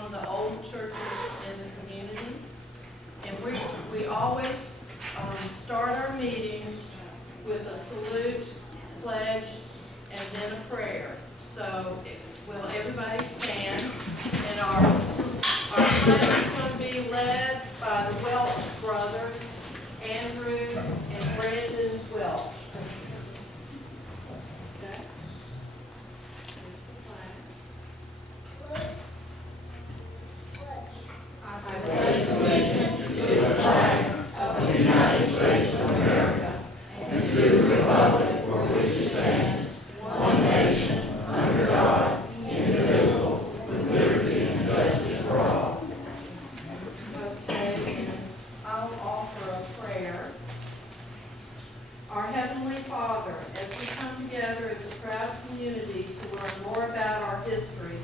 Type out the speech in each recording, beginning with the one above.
one of the old churches in the community. And we always start our meetings with a salute, pledge, and then a prayer. So, will everybody stand? And our pledge is going to be led by the Welch brothers, Andrew and Brandon Welch. Okay. I pledge allegiance to the flag of the United States of America and to the republic for which it stands, one nation, under God, indivisible, with liberty and justice for all. Okay, and I'll offer a prayer. Our Heavenly Father, as we come together as a proud community to learn more about our history,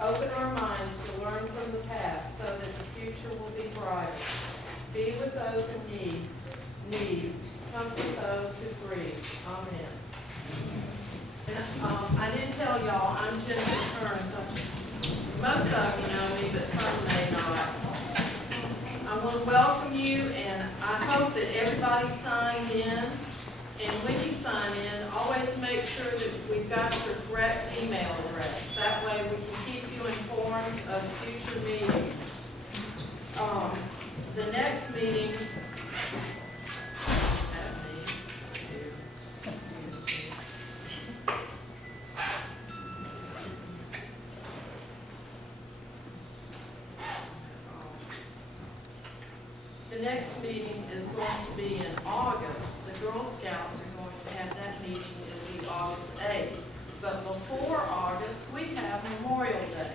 open our minds to learn from the past so that the future will be brighter. Be with those in need. Comfort those who grieve. Amen. I didn't tell y'all, I'm Jennifer Kearns. Most of you know me, but some may not. I want to welcome you, and I hope that everybody signed in. And when you sign in, always make sure that we've got your correct email address. That way we can keep you informed of future meetings. The next meeting, the next meeting is going to be in August. The Girl Scouts are going to have that meeting. It'll be August 8th. But before August, we have Memorial Day.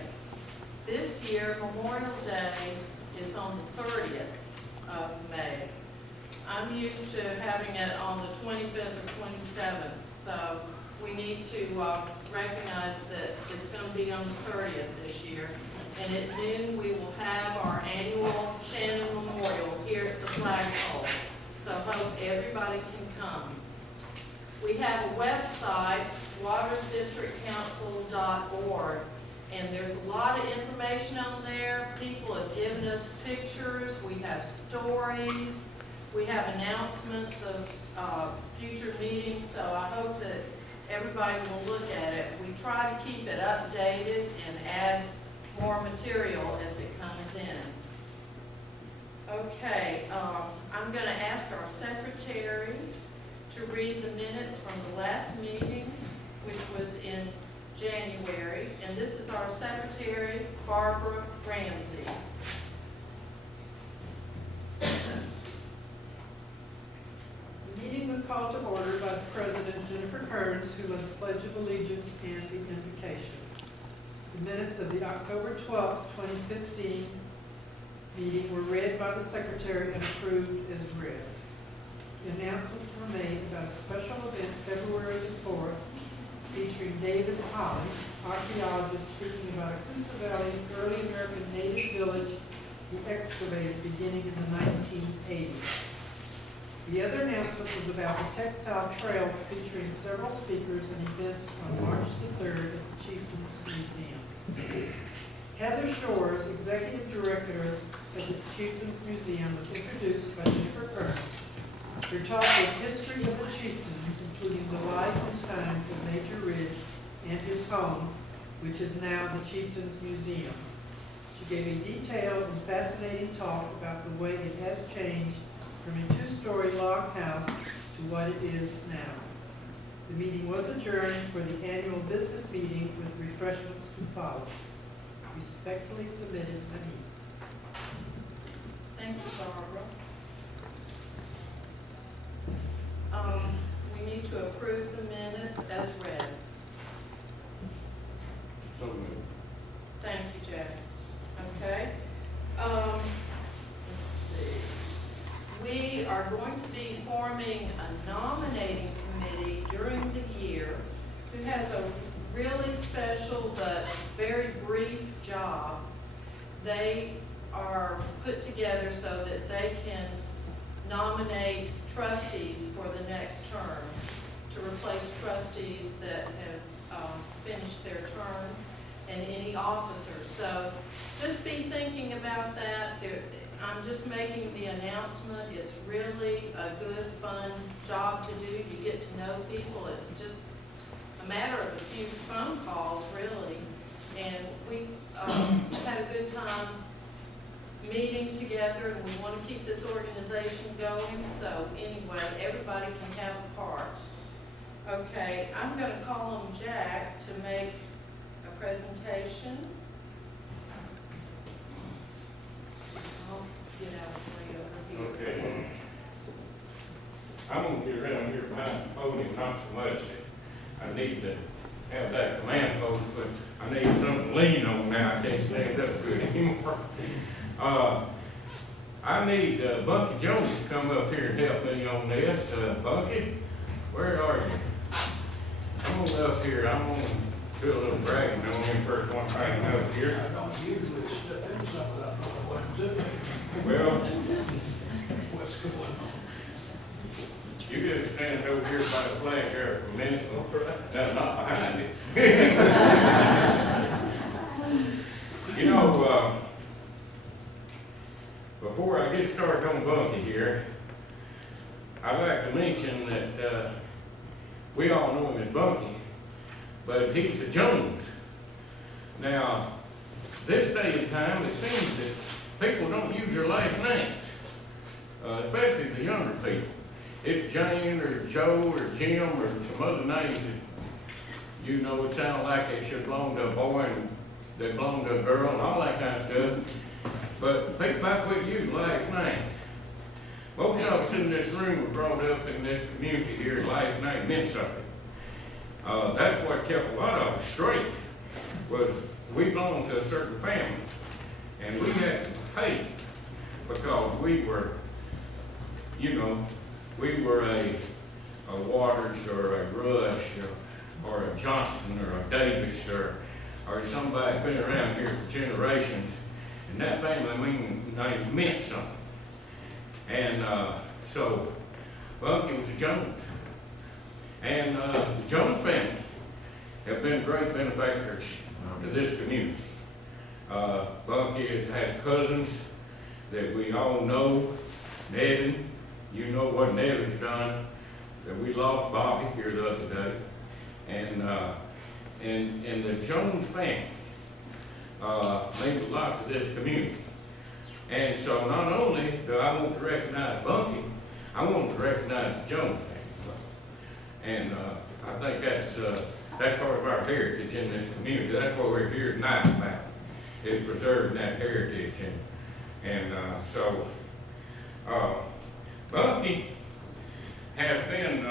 This year, Memorial Day is on the 30th of May. I'm used to having it on the 25th or 27th, so we need to recognize that it's going to be on the 30th this year. And at noon, we will have our annual Shannon Memorial here at the flagpole. So hope everybody can come. We have a website, watersdistrictcouncil.org, and there's a lot of information on there. People have given us pictures. We have stories. We have announcements of future meetings, so I hope that everybody will look at it. We try to keep it updated and add more material as it comes in. Okay, I'm going to ask our secretary to read the minutes from the last meeting, which was in January, and this is our secretary, Barbara Ramsey. The meeting was called to order by the President, Jennifer Kearns, who led the Pledge of Allegiance and the invocation. The minutes of the October 12, 2015 meeting were read by the Secretary and approved as read. The announcements were made about a special event February the 4th featuring David Holly, archaeologist, speaking about a Coosa Valley early American native village he excavated beginning in the 1980s. The other announcement was about the textile trail featuring several speakers and events on March the 3rd at the Chieftains Museum. Heather Shores, Executive Director of the Chieftains Museum, was introduced by Jennifer Kearns. Her talk was History of the Chieftains, including the life and times of Major Ridge and his home, which is now the Chieftains Museum. She gave a detailed and fascinating talk about the way it has changed from a two-story log house to what it is now. The meeting was adjourned for the annual business meeting with refreshments to follow. Respectfully submitted, Anita. Thank you, Barbara. We need to approve the minutes as read. So moved. Thank you, Jack. Okay. Let's see. We are going to be forming a nominating committee during the year who has a really special but very brief job. They are put together so that they can nominate trustees for the next term to replace trustees that have finished their term. and any officers. So just be thinking about that. I'm just making the announcement. It's really a good, fun job to do. You get to know people. It's just a matter of a few phone calls, really. And we had a good time meeting together, and we want to keep this organization going. So anyway, everybody can have a part. Okay, I'm going to call on Jack to make a presentation. I'll get out way over here. Okay. I'm gonna get around here behind the podium, not so much that I need to have that command post, but I need something to lean on now. I can't stand up good anymore. I need Bucky Jones to come up here and help me on this. Bucky, where are you? Come on up here. I'm gonna do a little bragging on him first one thing up here. I don't usually step in something I don't know what to do. Well, What's going on? you just stand over here by the flag there for a minute. That's not behind it. You know, before I get started on Bucky here, I'd like to mention that we all know him as Bucky, but he's a Jones. Now, this day and time, it seems that people don't use their last names, especially the younger people. It's Jane or Joe or Jim or some other names that, you know, it sound like it should belong to a boy and they belong to a girl and all that kind of stuff. But think about what you use last names. Most of us in this room were brought up in this community here, last name meant something. That's what kept a lot of us straight, was we belonged to a certain family. And we had to pay because we were, you know, we were a Waters or a Rush or a Johnson or a Davis or somebody been around here for generations. And that family name meant something. And so Bucky was a Jones. And the Jones family have been great benefactors to this community. Bucky has cousins that we all know. Nevin, you know what Nevin's done. That we lost Bobby here the other day. And the Jones family means a lot to this community. And so not only do I want to recognize Bucky, I want to recognize the Jones family. And I think that's part of our heritage in this community. That's what we're here tonight about, is preserving that heritage. So Bucky has been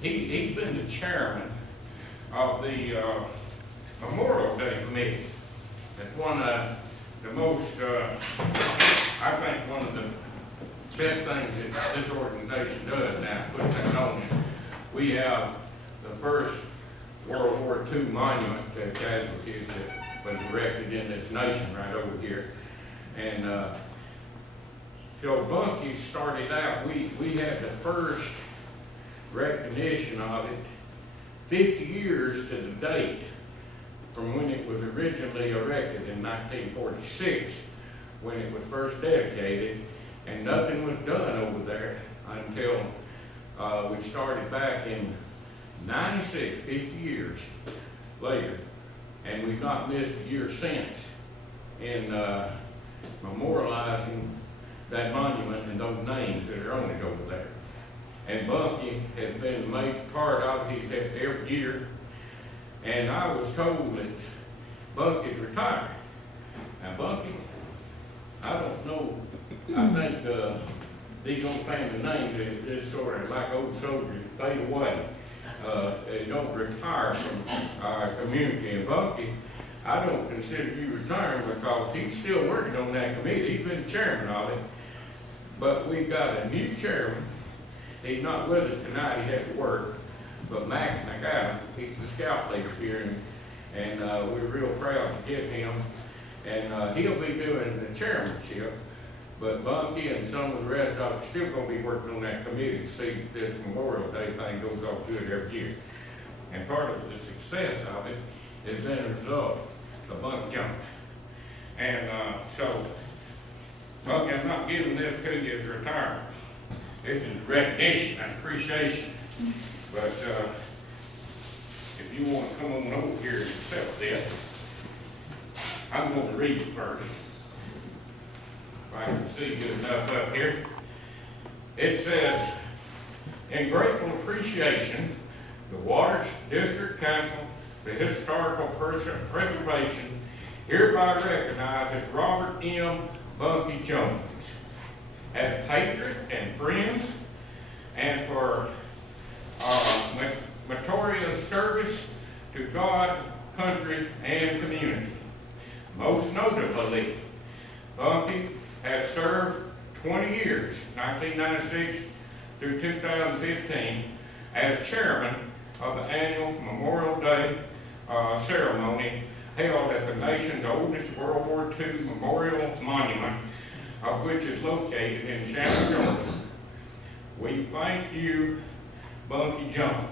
he's been the chairman of the Memorial Day Committee. It's one of the most, I think one of the best things that this organization does now, puts that on it. We have the first World War II monument to casualties that was erected in this nation right over here. And so Bucky started out, we had the first recognition of it 50 years to the date from when it was originally erected in 1946, when it was first dedicated, and nothing was done over there until we started back in 96, 50 years later, and we've not missed a year since in memorializing that monument and those names that are on it over there. And Bucky has been a major part of it. He's had it every year. And I was told that Bucky's retired. Now Bucky, I don't know, I think these old family names is sort of like old soldiers, fade away. They don't retire from our community. And Bucky, I don't consider you retiring because he's still working on that committee. He's been chairman of it. But we've got a new chairman. He's not with us tonight, he had to work. But Max McAdam, he's the scout leader here, and we're real proud to get him. And he'll be doing the chairmanship. But Bucky and some of the rest of us still gonna be working on that committee to see if this Memorial Day thing goes off good every year. And part of the success of it has been a result of Bunky Jones. And so, Bunky, I'm not giving this to you as retirement. This is recognition and appreciation. But if you want to come on over here and accept this, I'm going to read it first. If I can see good enough up here. It says, in grateful appreciation, the Waters District Council, the Historical Preservation, hereby recognizes Robert M. Bunky Jones as patriot and friend, and for meritorious service to God, country, and community. Most notably, Bunky has served 20 years, 1996 through 2015, as chairman of the annual Memorial Day ceremony held at the nation's oldest World War II memorial monument, of which is located in Shannon, Georgia. We thank you, Bunky Jones.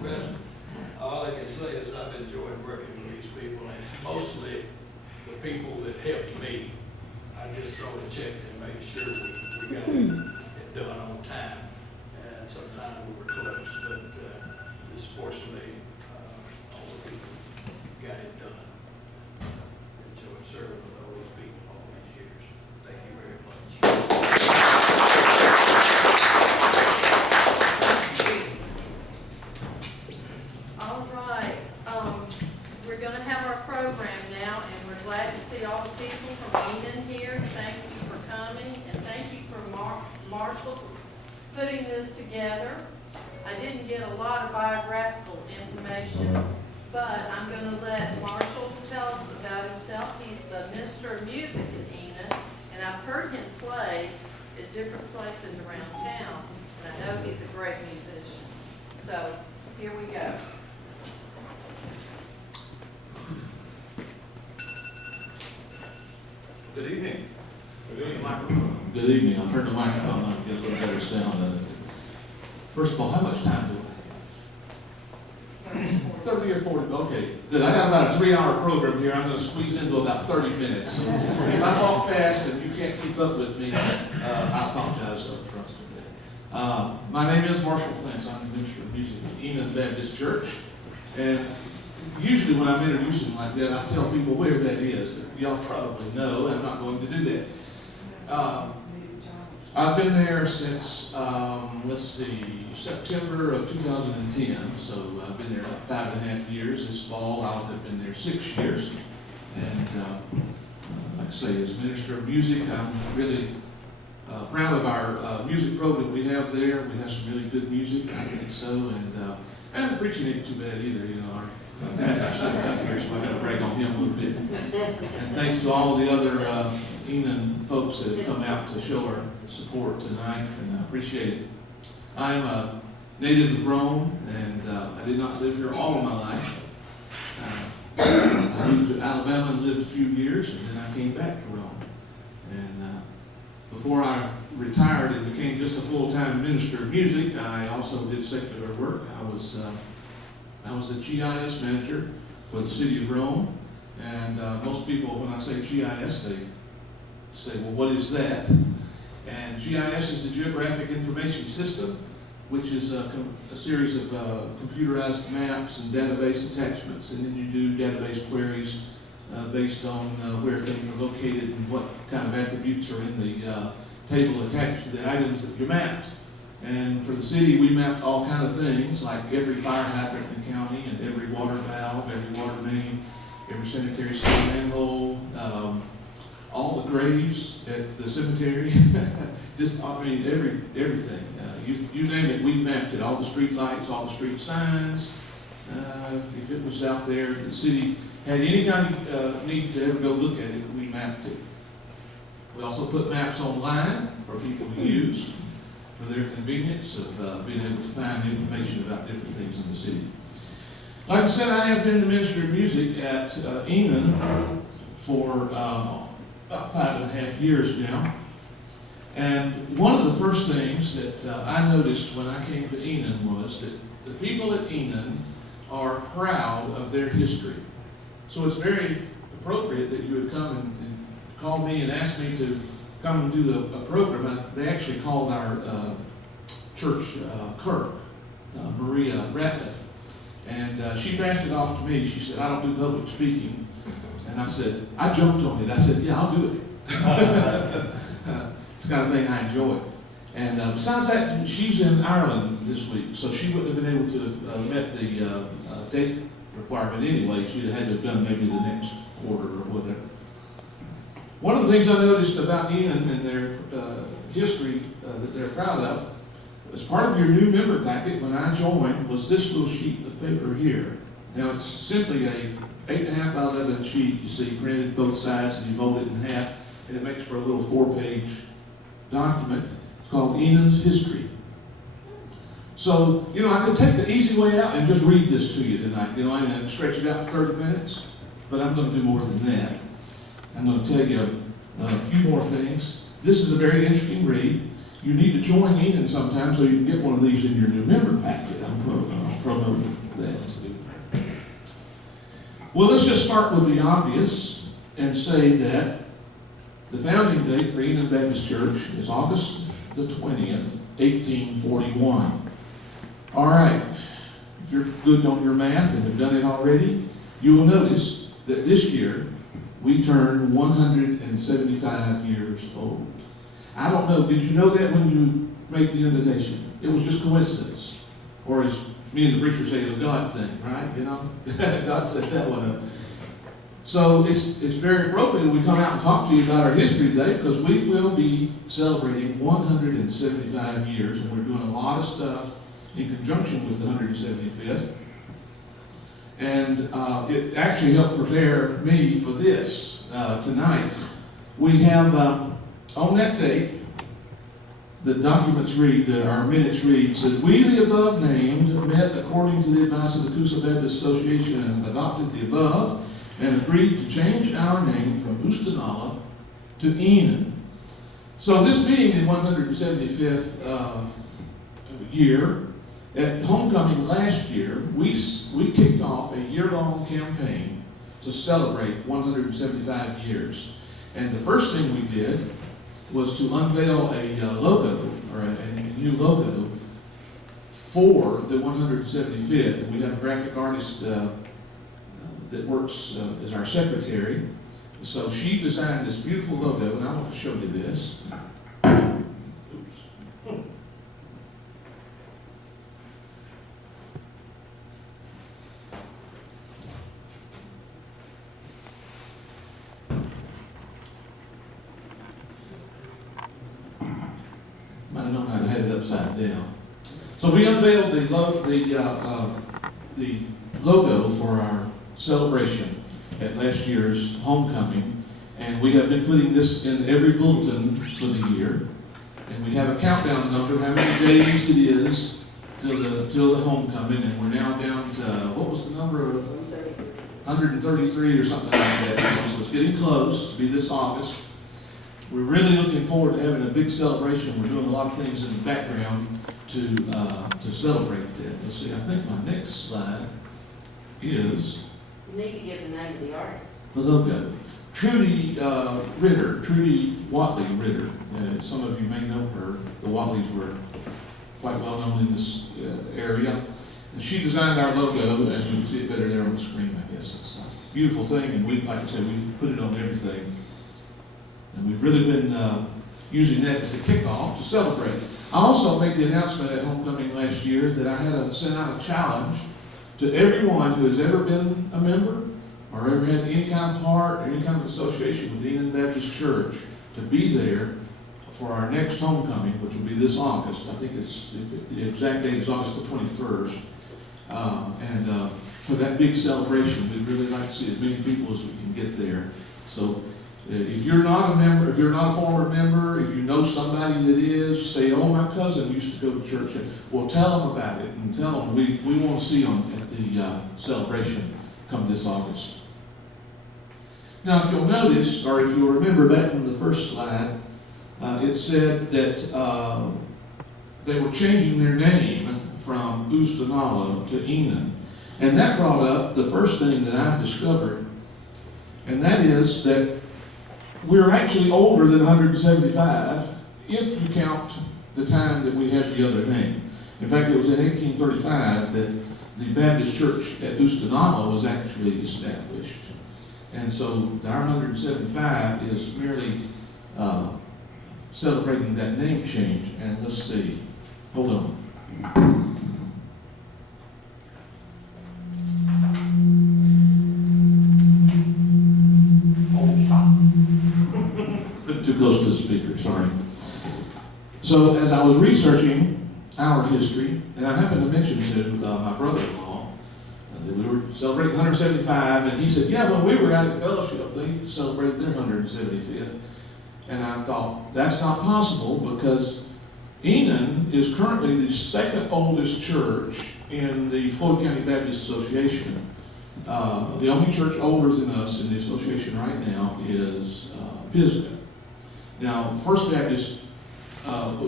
Well, all I can say is I've enjoyed working with these people, and it's mostly the people that helped me. I just sort of checked and made sure we got it done on time, and sometimes we were close, but just fortunately, all the people got it done. Enjoyed serving with all these people all these years. Thank you very much. All right, we're gonna have our program now, and we're glad to see all the people from Enon here. Thank you for coming, and thank you for Marshall for putting this together. I didn't get a lot of biographical information, but I'm gonna let Marshall tell us about himself. He's the minister of music at Enon, and I've heard him play at different places around town, and I know he's a great musician. So, here we go. Good evening. Good evening. Good evening. I'll turn the microphone on and get a little better sound. First of all, how much time do I have? 30 or 40, okay. Good. I got about a 3-hour program here. I'm going to squeeze into about 30 minutes. So if I talk fast and you can't keep up with me, I apologize up front for that. My name is Marshal. I'm the minister of music at Enon Baptist Church. And usually when I'm introducing like that, I tell people where that is. But y'all probably know, and I'm not going to do that. I've been there since, September of 2010, so I've been there about 5.5 years. This fall, I'll have been there 6 years. And like I say, as minister of music, I'm really proud of our music program we have there. We have some really good music, I think so. And the preaching ain't too bad either, you know. Our pastor's sitting out here, so I got to brag on him a little bit. And thanks to all the other Enon folks that have come out to show our support tonight, and I appreciate it. I'm a native of Rome, and I did not live here all of my life. I moved to Alabama and lived a few years, and then I came back to Rome. And before I retired and became just a full-time minister of music, I also did secular work. I was the GIS manager for the city of Rome, and most people, when I say GIS, they say, well, what is that? And GIS is the Geographic Information System, which is a series of computerized maps and database attachments, and then you do database queries based on where things are located and what kind of attributes are in the table attached to the items that you mapped. And for the city, we mapped all kind of things, like every fire hydrant in the county, and every water valve, every water main, every sanitary sewer manhole, all the graves at the cemetery, everything. You name it, we mapped it. All the street lights, all the street signs. If it was out there, the city had any kind of need to ever go look at it, we mapped it. We also put maps online for people to use for their convenience of being able to find information about different things in the city. Like I said, I have been the minister of music at Enon for about 5.5 years now. And one of the first things that I noticed when I came to Enon was that the people at Enon are proud of their history. So it's very appropriate that you would come and call me and ask me to come and do a program. They actually called our church clerk, Maria Ratliff, and she passed it off to me. She said, I don't do public speaking. And I said, I jumped on it. I said, yeah, I'll do it. It's the kind of thing I enjoy. And besides that, she's in Ireland this week, so she wouldn't have been able to have met the date requirement anyway. She'd have had to have done maybe the next quarter or whatever. One of the things I noticed about Enon and their history that they're proud of, as part of your new member packet when I joined, was this little sheet of paper here. Now it's simply a 8.5 by 11 sheet, you see, printed both sides, and you fold it in half, and it makes for a little 4-page document. It's called Enon's History. So, you know, I could take the easy way out and just read this to you tonight, you know, and stretch it out for 30 minutes, but I'm going to do more than that. I'm going to tell you a few more things. This is a very interesting read. You need to join Enon sometime so you can get one of these in your new member packet. I'll promote that too. Well, let's just start with the obvious and say that the founding date for Enon Baptist Church is August the 20th, 1841. All right, if you're good on your math and have done it already, you will notice that this year we turn 175 years old. I don't know, did you know that when you made the invitation? It was just coincidence. Or as me and the preacher say, a God thing, right? You know, God set that one up. So it's very appropriate that we come out and talk to you about our history today, because we will be celebrating 175 years, and we're doing a lot of stuff in conjunction with the 175th. And it actually helped prepare me for this tonight. We have, on that date, the documents read, our minutes read, says, we the above named met according to the advice of the Coosa Baptist Association and adopted the above and agreed to change our name from Oostanala to Enon. So this being the 175th year, at homecoming last year, we kicked off a year-long campaign to celebrate 175 years. And the first thing we did was to unveil a logo, or a new logo, for the 175th. And we have a graphic artist that works as our secretary. So she designed this beautiful logo, and I want to show you this. I don't know how to have it upside down. So we unveiled the logo for our celebration at last year's homecoming, and we have been putting this in every bulletin for the year. And we have a countdown number, how many days it is till the homecoming, and we're now down to, what was the number? 133 or something like that. So it's getting close to be this August. We're really looking forward to having a big celebration. We're doing a lot of things in the background to celebrate that. Let's see, I think my next slide is... You need to give the name of the artist. The logo. Trudy Ritter, Trudy Watley Ritter. Some of you may know her. The Watleys were quite well known in this area. And she designed our logo, and you can see it better there on the screen, I guess. It's a beautiful thing, and we, like I said, we put it on everything. And we've really been using that as a kickoff to celebrate. I also made the announcement at homecoming last year that I had sent out a challenge to everyone who has ever been a member or ever had any kind of part or any kind of association with Enon Baptist Church to be there for our next homecoming, which will be this August. I think the exact date is August the 21st. For that big celebration, we'd really like to see as many people as we can get there. So if you're not a member, if you're not a former member, if you know somebody that is, say, oh, my cousin used to go to church, well, tell them about it and tell them we want to see them at the celebration come this August. Now, if you'll notice, or if you'll remember back from the first slide, it said that they were changing their name from Oostanala to Enon. And that brought up the first thing that I've discovered, and that is that we're actually older than 175 if you count the time that we had the other name. In fact, it was in 1835 that the Baptist church at Oostanala was actually established. And so our 175 is merely celebrating that name change. And let's see, hold on. Too close to the speaker, sorry. So as I was researching our history, and I happened to mention to my brother-in-law that we were celebrating 175, and he said, yeah, when we were out at Fellowship, they celebrated their 175th. And I thought, that's not possible, because Enon is currently the second oldest church in the Floyd County Baptist Association. The only church older than us in the association right now is Pisgah. Now, First Baptist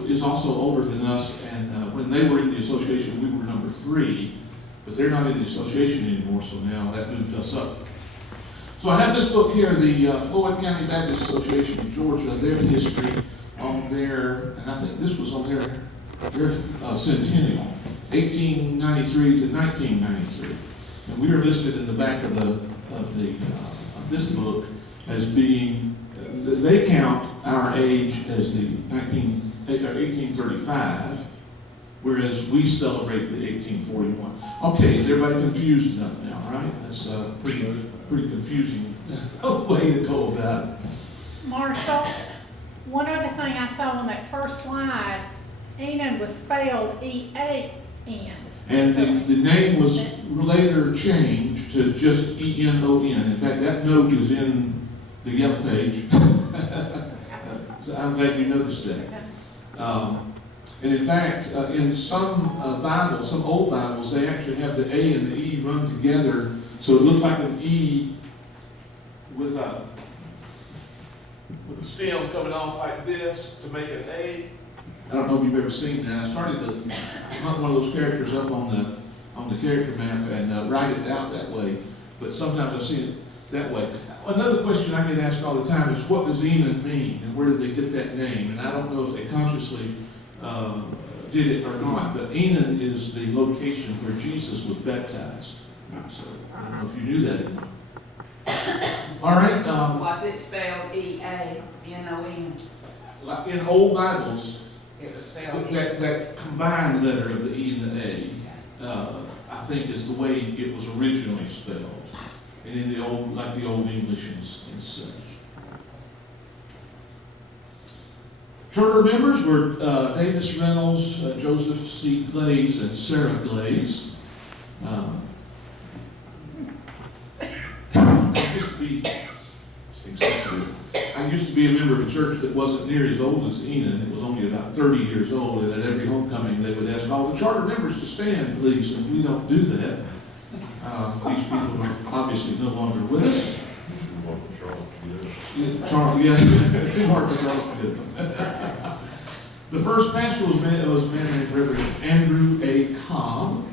is also older than us, and when they were in the association, we were number 3, but they're not in the association anymore, so now that moved us up. So I have this book here, the Floyd County Baptist Association of Georgia, their history on their, and I think this was on their centennial, 1893 to 1993. And we are listed in the back of this book as being, they count our age as the 1835, whereas we celebrate the 1841. Okay, is everybody confused enough now, right? That's a pretty confusing way to go about it. Marshall, one other thing I saw on that first slide, Enon was spelled E-A-N. And the name was later changed to just E-N-O-N. In fact, that note is in the yellow page. So I'm glad you noticed that. And in fact, in some Bibles, some old Bibles, they actually have the A and the E run together, so it looks like an E with a stem coming off like this to make an A. I don't know if you've ever seen that. I started to hunt one of those characters up on the character map and write it out that way, but sometimes I've seen it that way. Another question I get asked all the time is, what does Enon mean, and where did they get that name? And I don't know if they consciously did it or not, but Enon is the location where Jesus was baptized. So I don't know if you knew that. All right. Was it spelled E-A-N-O-N? Like in old Bibles, It was spelled that combined letter of the E and the A, I think is the way it was originally spelled, and in the old, like the old English and such. Charter members were Davis Reynolds, Joseph C. Glaze, and Sarah Glaze. I used to be a member of a church that wasn't near as old as Enon. It was only about 30 years old, and at every homecoming they would ask all the charter members to stand, please, and we don't do that. These people are obviously no longer with us. Yeah, too hard for Charles to do. The first pastor was a man named Reverend Andrew A. Cobb,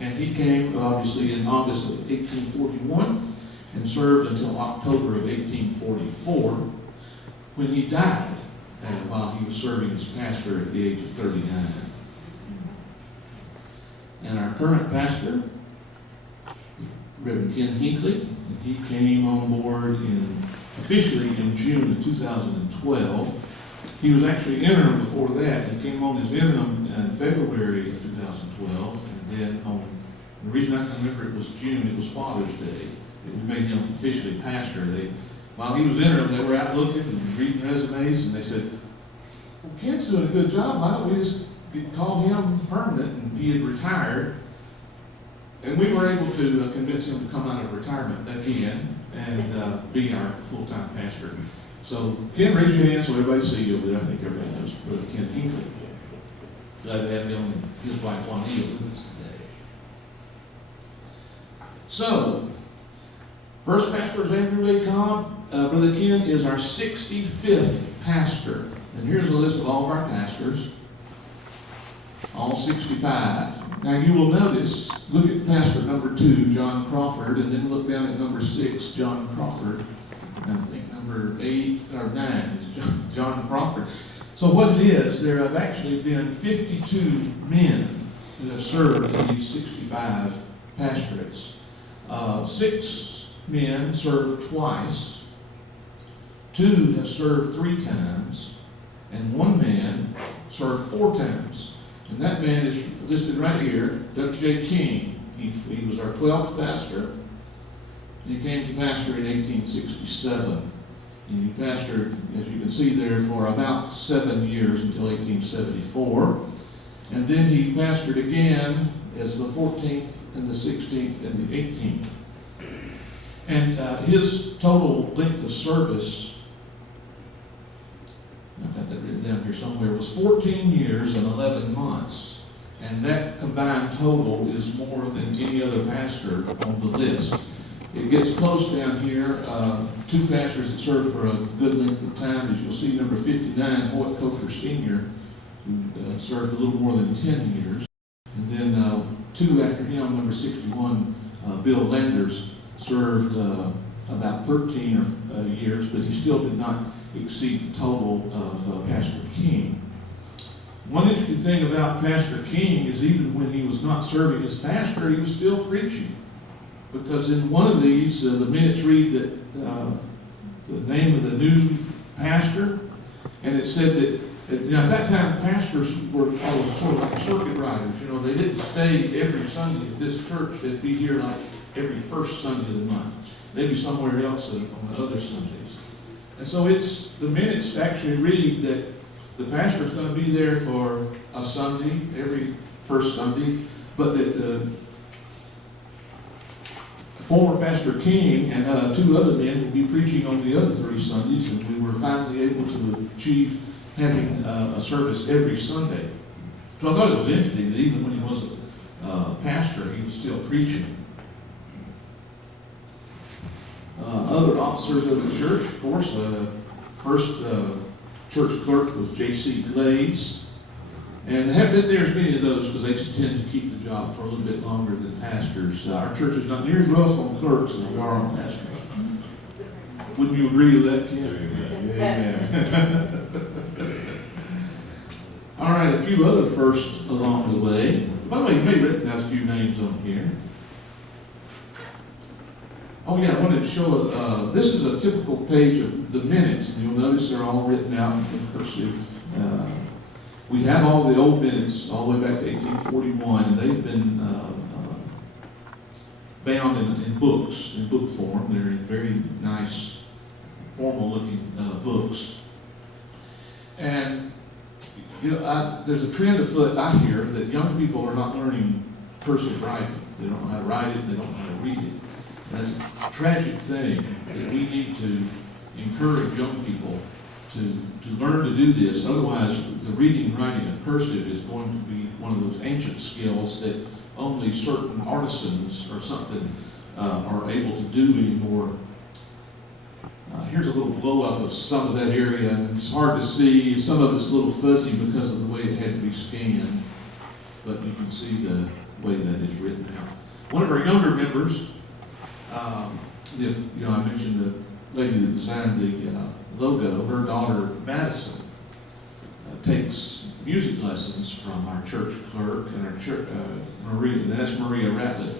and he came obviously in August of 1841 and served until October of 1844, when he died while he was serving as pastor at the age of 39. And our current pastor, Reverend Ken Hinckley, and he came on board officially in June of 2012. He was actually interim before that. He came on as interim in February of 2012, and then the reason I can remember it was June, it was Father's Day. We made him officially pastor. While he was interim, they were out looking and reading resumes, and they said, well, Ken's doing a good job, why don't we just call him permanent? And he had retired. And we were able to convince him to come out of retirement again and be our full-time pastor. So Ken, raise your hand so everybody sees you over there. I think everybody knows Brother Ken Hinckley. Glad to have him and his wife Juanita with us today. So, First pastor is Andrew A. Cobb. Brother Ken is our 65th pastor. And here's a list of all of our pastors. All 65. Now you will notice, look at pastor number 2, John Crawford, and then look down at number 6, John Crawford. And I think number 8 or 9 is John Crawford. So what it is, there have actually been 52 men who have served in these 65 pastorates. 6 men served twice, 2 have served 3 times, and 1 man served 4 times. And that man is listed right here, W.J. King. He was our 12th pastor. He came to pastor in 1867. And he pastored, as you can see there, for about 7 years until 1874. And then he pastored again as the 14th and the 16th and the 18th. And his total length of service, I've got that written down here somewhere, was 14 years and 11 months. And that combined total is more than any other pastor on the list. It gets close down here. 2 pastors that served for a good length of time, as you'll see, number 59, Hoyt Coker Sr., who served a little more than 10 years. And then 2 after him, number 61, Bill Landers, served about 13 years, but he still did not exceed the total of Pastor King. One interesting thing about Pastor King is even when he was not serving as pastor, he was still preaching. Because in one of these, the minutes read that the name of the new pastor, and it said that, now at that time, pastors were sort of like circuit riders. You know, they didn't stay every Sunday at this church. They'd be here like every first Sunday of the month. They'd be somewhere else on the other Sundays. And so the minutes actually read that the pastor is going to be there for a Sunday, every first Sunday, but that former Pastor King and 2 other men will be preaching on the other 3 Sundays, and we were finally able to achieve having a service every Sunday. So I thought it was interesting that even when he wasn't pastor, he was still preaching. Other officers of the church, of course, first church clerk was J.C. Glades. And there haven't been there as many of those because they tend to keep the job for a little bit longer than pastors. Our church is not near as rough on clerks as we are on pastors. Wouldn't you agree with that, Tim? Amen. All right, a few other firsts along the way. By the way, you may recognize a few names on here. Oh yeah, I wanted to show, this is a typical page of the minutes, and you'll notice they're all written out in cursive. We have all the old minutes all the way back to 1841, and they've been bound in books, in book form. They're in very nice, formal-looking books. And you know, there's a trend afoot, I hear, that young people are not learning cursive writing. They don't know how to write it, they don't know how to read it. That's a tragic thing that we need to encourage young people to learn to do this. Otherwise, the reading and writing of cursive is going to be one of those ancient skills that only certain artisans or something are able to do anymore. Here's a little blow-up of some of that area, and it's hard to see. Some of it's a little fuzzy because of the way it had to be scanned, but you can see the way that is written out. One of our younger members, I mentioned the lady that designed the logo. Her daughter Madison takes music lessons from our church clerk and our church Maria. That's Maria Ratliff,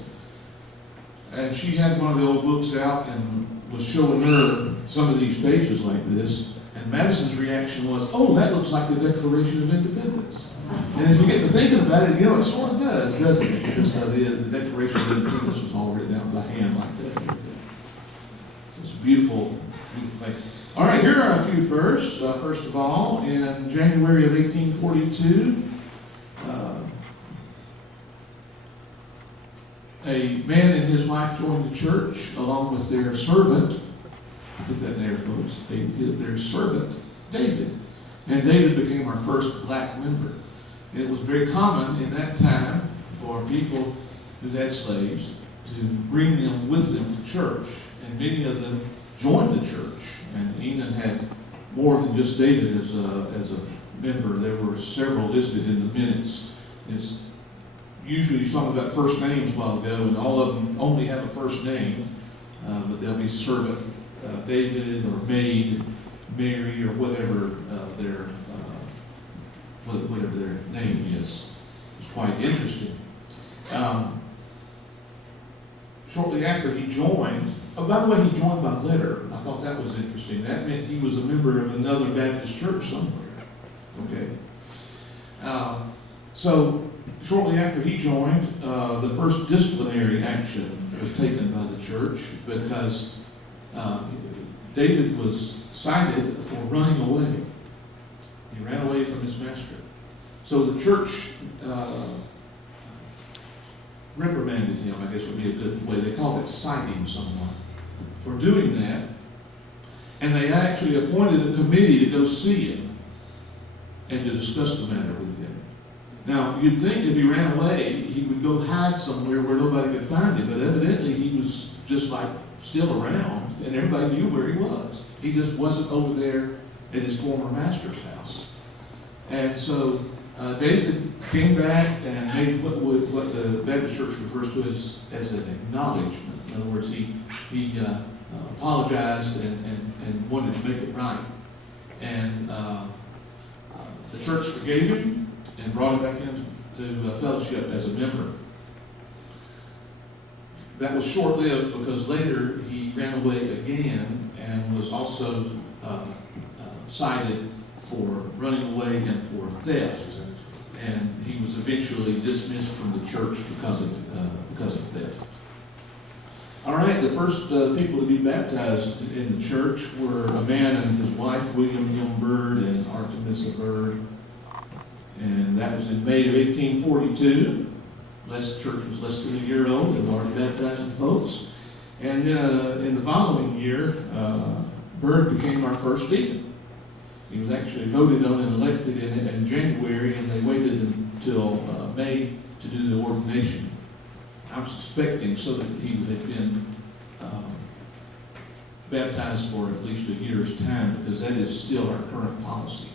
and she had one of the old books out and was showing her some of these pages like this. And Madison's reaction was, "Oh, that looks like the Declaration of Independence." And as we get to thinking about it, it sort of does, doesn't it? Because the Declaration of Independence was all written out by hand like that. So it's a beautiful, beautiful thing. All right, here are a few firsts. First of all, in January of 1842, a man and his wife joined the church along with their servant. Put that there, folks. They did their servant, David. And David became our first black member. It was very common in that time for people who had slaves to bring them with them to church. And and many of them joined the church. And Enon had more than just David as a member. There were several listed in the minutes. It's usually he's talking about first names a while ago, and all of them only have a first name, but they'll be servant David or maid Mary or whatever whatever their name is. It's quite interesting. Shortly after he joined, oh, by the way, he joined by letter. I thought that was interesting. That meant he was a member of another Baptist church somewhere. Okay. So shortly after he joined, the first disciplinary action was taken by the church because David was cited for running away. He ran away from his master. So the church reprimanded him, I guess would be a good way. They called it citing someone for doing that. And they actually appointed a committee to go see him and to discuss the matter with him. Now, you'd think if he ran away, he would go hide somewhere where nobody could find him, but evidently he was just like still around, and everybody knew where he was. He just wasn't over there at his former master's house. And so David came back and made what the Baptist Church refers to as an acknowledgement. In other words, he apologized and wanted to make it right. And the church forgave him and brought him back into fellowship as a member. That was short-lived because later he ran away again and was also cited for running away and for theft. And he was eventually dismissed from the church because of theft. All right, the first people to be baptized in the church were a man and his wife, William M. Bird and Artemisa Bird. And that was in May of 1842. The church was less than a year old. They were already baptizing folks. And then in the following year, Bird became our first deacon. He was actually voted on and elected in January, and they waited until May to do the ordination. I'm suspecting so that he had been baptized for at least a year's time, because that is still our current policy.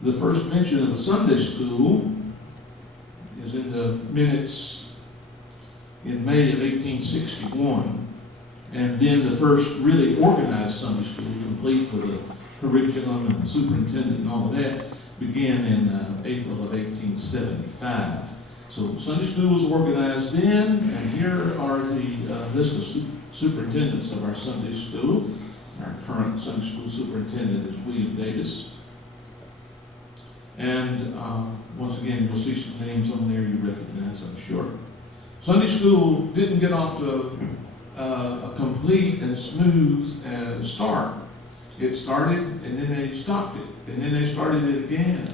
The first mention of a Sunday school is in the minutes in May of 1861. And then the first really organized Sunday school, complete with a curriculum and a superintendent and all of that, began in April of 1875. So Sunday school was organized then, and here are the list of superintendents of our Sunday school. Our current Sunday school superintendent is William Davis. And once again, you'll see some names on there you recognize, I'm sure. Sunday school didn't get off to a complete and smooth start. It started, and then they stopped it, and then they started it again,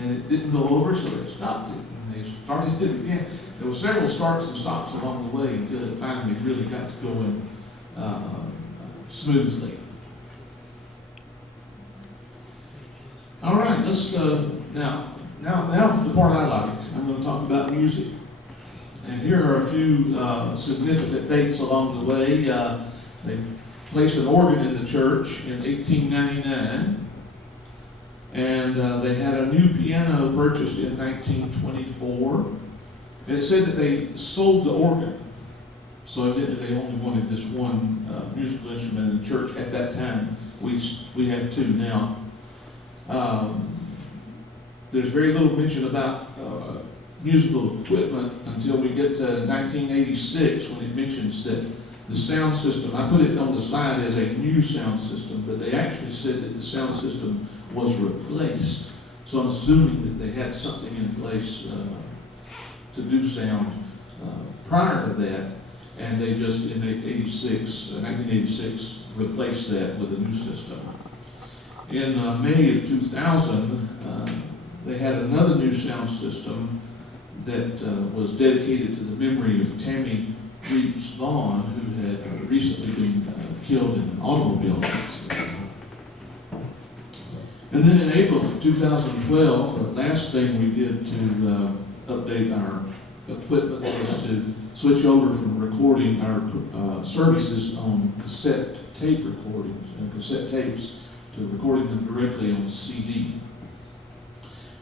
and it didn't go over, so they stopped it, and they started it again. There were several starts and stops along the way until it finally really got to going smoothly. All right, let's now the part I like. I'm going to talk about music. And here are a few significant dates along the way. They placed an organ in the church in 1899, and they had a new piano purchased in 1924. And it said that they sold the organ, so evidently they only wanted this one musical instrument in the church at that time. We have two now. There's very little mention about musical equipment until we get to 1986, when it mentions that the sound system, I put it on the slide as a new sound system, but they actually said that the sound system was replaced. So I'm assuming that they had something in place to do sound prior to that, and they just in 1986 replaced that with a new system. In May of 2000, they had another new sound system that was dedicated to the memory of Tammy Reeves Vaughn, who had recently been killed in an automobile accident. And then in April of 2012, the last thing we did to update our equipment was to switch over from recording our services on cassette tape recordings and cassette tapes to recording them directly on CD.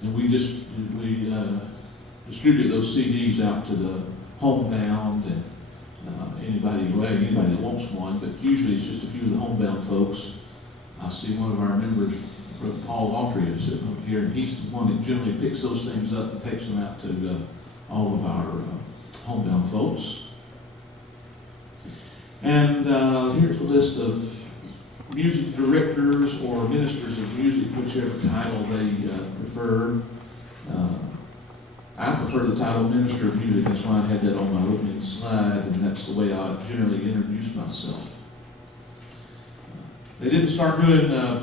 And we distribute those CDs out to the homebound and anybody that wants one, but usually it's just a few of the homebound folks. I see one of our members, Brother Paul Autry, is sitting over here, and he's the one that generally picks those things up and takes them out to all of our homebound folks. And here's a list of music directors or ministers of music, whichever title they prefer. I prefer the title Minister of Music. That's why I had that on my opening slide, and that's the way I generally introduce myself. They didn't start doing a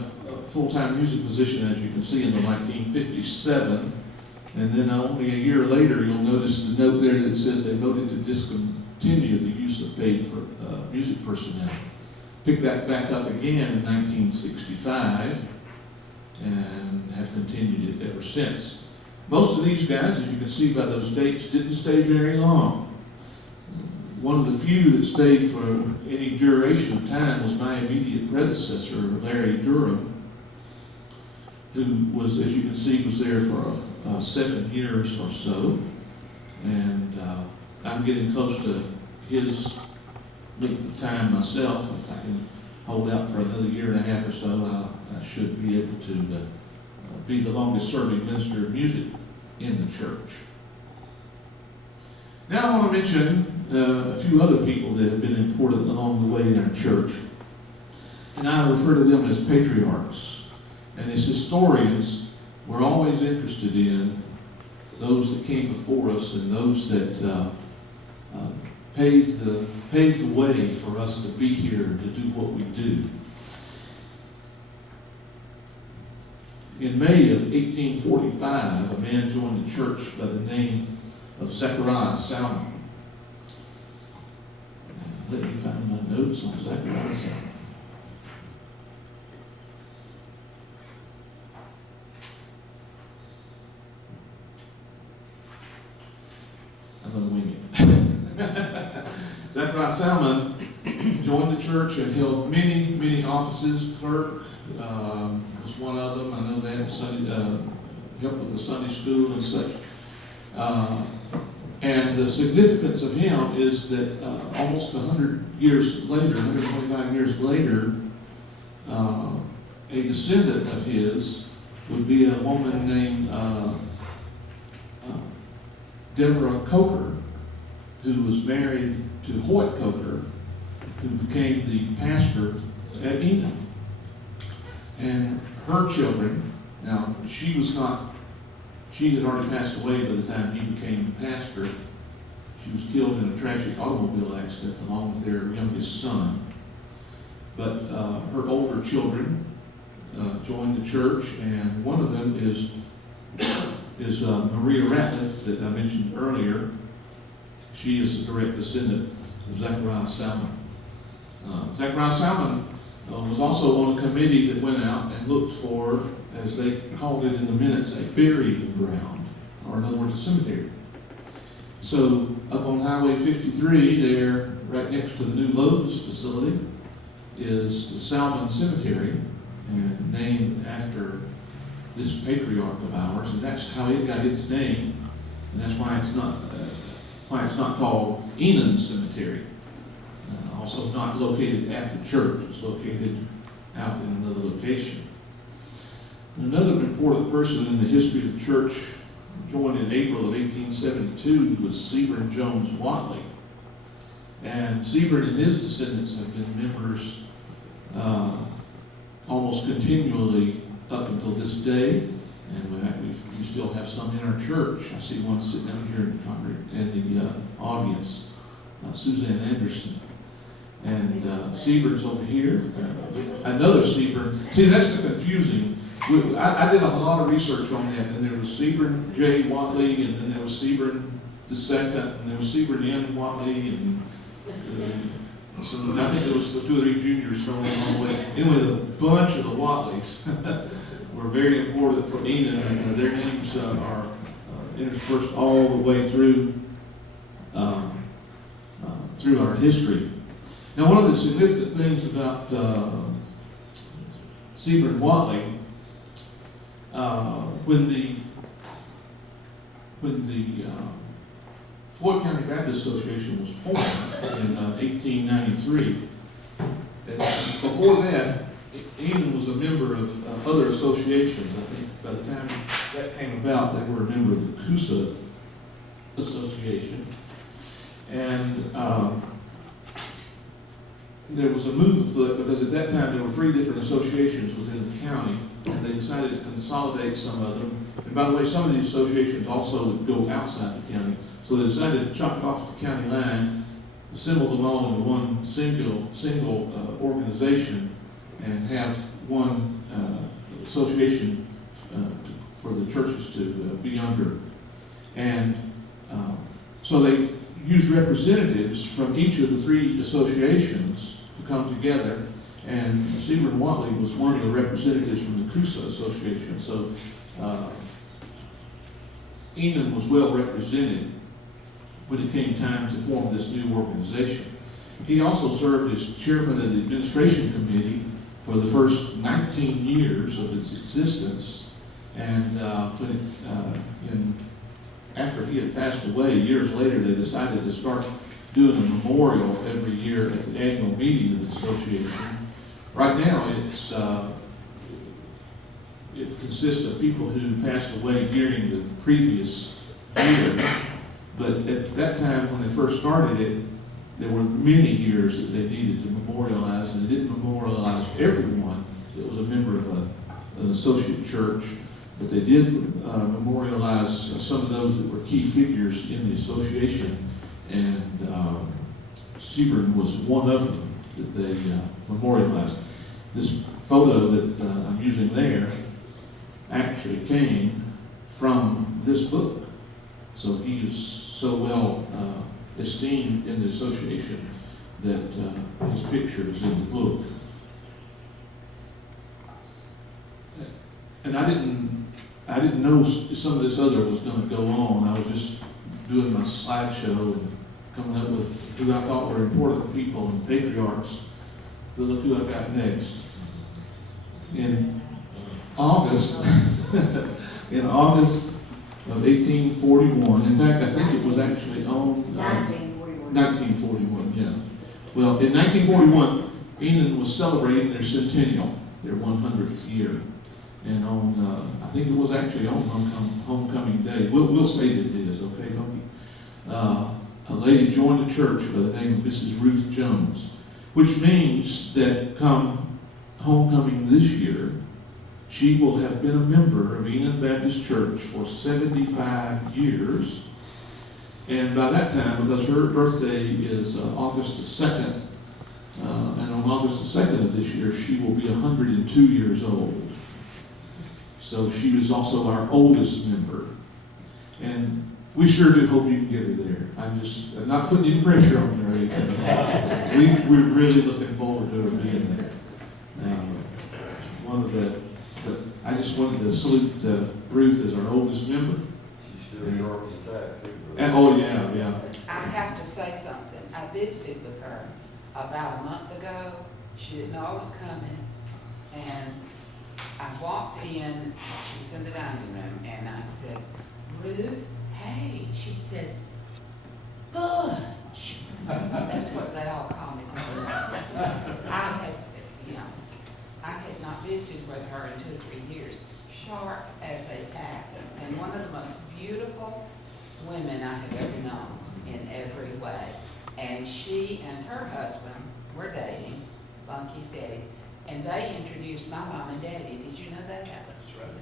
full-time music position, as you can see, until 1957, and then only a year later, you'll notice the note there that says they voted to discontinue the use of paid music personnel. Picked that back up again in 1965, and have continued it ever since. Most of these guys, as you can see by those dates, didn't stay very long. One of the few that stayed for any duration of time was my immediate predecessor, Larry Durham, who was, as you can see, was there for 7 years or so. And I'm getting close to his length of time myself. If I can hold out for another year and a half or so, I should be able to be the longest serving minister of music in the church. Now I want to mention a few other people that have been important along the way in our church. And I refer to them as patriarchs. And as historians, we're always interested in those that came before us and those that paved the way for us to be here to do what we do. In May of 1845, a man joined the church by the name of Zechariah Salmon. Let me find my notes on Zechariah Salmon. I'm going to wing it. Zechariah Salmon joined the church and held many offices. Clerk was one of them. I know that. Helped with the Sunday school and such. And the significance of him is that almost 100 years later, 125 years later, a descendant of his would be a woman named Deborah Coker, who was married to Hoyt Coker, who became the pastor at Enon. And her children, now she had already passed away by the time he became the pastor. She was killed in a tragic automobile accident along with their youngest son. But her older children joined the church, and one of them is Maria Ratliff that I mentioned earlier. She is a direct descendant of Zechariah Salmon. Zechariah Salmon was also on a committee that went out and looked for, as they called it in the minutes, a burial ground, or in other words, a cemetery. So up on Highway 53 there, right next to the new Lowe's facility, is the Salmon Cemetery, and named after this patriarch of ours, and that's how it got its name, and that's why it's not called Enon Cemetery. Also not located at the church, it's located out in another location. Another important person in the history of the church joined in April of 1872 was Sebron Jones Watley. And Sebron and his descendants have been members almost continually up until this day. And we still have some in our church. I see one sitting down here in the audience, Suzanne Anderson. And Sebron's over here. Another Sebron. See, that's the confusing. I did a lot of research on that, and there was Sebron J. Watley, and then there was Sebron the second, and there was Sebron N. Watley, and so I think there was 2 or 3 juniors thrown along the way. Anyway, the bunch of the Watleys were very important for Enon, and their names are interspersed all the way through through our history. Now, one of the significant things about Seaver and Watley, when the Floyd County Baptist Association was formed in 1893, and before that, Enon was a member of other associations. I think by the time that came about, they were a member of the CUSA Association. And there was a move afoot because at that time there were 3 different associations within the county, and they decided to consolidate some of them. And by the way, some of these associations also would go outside the county. So they decided to chop it off at the county line, assemble them all into one single organization, and have one association for the churches to be under. And so they used representatives from each of the 3 associations to come together, and Seaver and Watley was one of the representatives from the CUSA Association. So Enon was well represented when it came time to form this new organization. He also served as chairman of the administration committee for the first 19 years of its existence, and after he had passed away, years later, they decided to start doing a memorial every year at the annual meeting of the association. Right now, it consists of people who passed away during the previous year, but at that time, when they first started it, there were many years that they needed to memorialize, and they didn't memorialize everyone that was a member of an associate church, but they did memorialize some of those that were key figures in the association, and Sebring was one of them that they memorialized. This photo that I'm using there actually came from this book. So he is so well esteemed in the association that his picture is in the book. And I didn't know some of this other was going to go on. I was just doing my slideshow and coming up with who I thought were important people and patriarchs. But look who I got next. In August, of 1841, in fact, I think it was actually on 1941, yeah. Well, in 1941, Enon was celebrating their centennial, their 100th year. And on, I think it was actually on Homecoming Day. We'll say that it is, okay, Bucky? A lady joined the church by the name of Mrs. Ruth Jones, which means that come Homecoming this year, she will have been a member of Enon Baptist Church for 75 years. And by that time, because her birthday is August the 2nd, and on August the 2nd of this year, she will be 102 years old. So she was also our oldest member. And we sure do hope you can get her there. I'm not putting any pressure on you or anything. We're really looking forward to her being there. But I just wanted to salute Ruth as our oldest member. She's still sharp as a tack, too. And, oh, yeah. I have to say something. I visited with her about a month ago. She didn't know I was coming. And I walked in, she was in the dining room, and I said, Ruth, hey. She said, Butch. That's what they all call me. I had not visited with her in 2 or 3 years. Sharp as a tack, and one of the most beautiful women I have ever known in every way. And she and her husband were dating, Bunky's daddy, and they introduced my mom and daddy. Did you know that? That's right.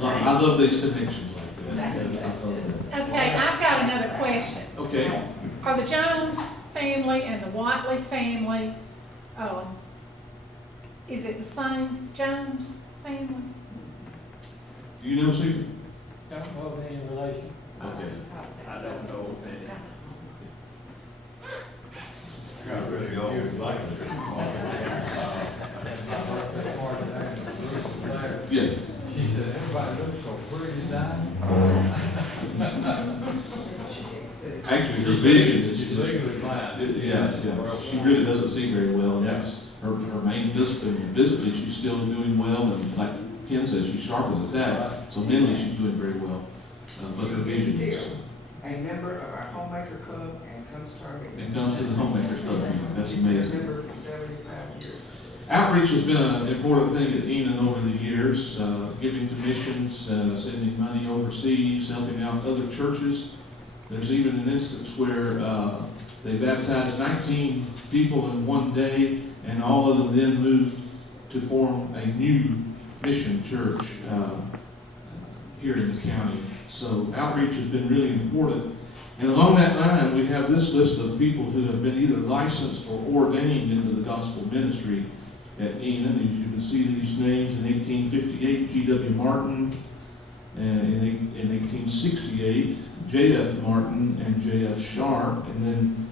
I love these connections like that. Okay, I've got another question. Okay. Are the Jones family and the Watley family, is it the same Jones families? Do you know Steve? Don't know of any relation. Okay. I don't know if any. I got really old like Yes. She said, everybody looks so pretty tonight. vision is, She's legally blind. yeah, she really doesn't see very well, and that's her main physically, she's still doing well, and like Ken says, she's sharp as a tack, so mentally she's doing very well. But her vision is, a member of our homemaker club and comes to our meeting. and comes to the homemakers club, that's She's been a amazing. member for 75 years. Outreach has been an important thing at Enon over the years, giving to missions, sending money overseas, helping out other churches. There's even an instance where they baptized 19 people in one day, and all of them then moved to form a new mission church here in the county. So outreach has been really important. And along that line, we have this list of people who have been either licensed or ordained into the gospel ministry at Enon. As you can see these names, in 1858, G.W. Martin, and in 1868, J.F. Martin and J.F. Sharp, and then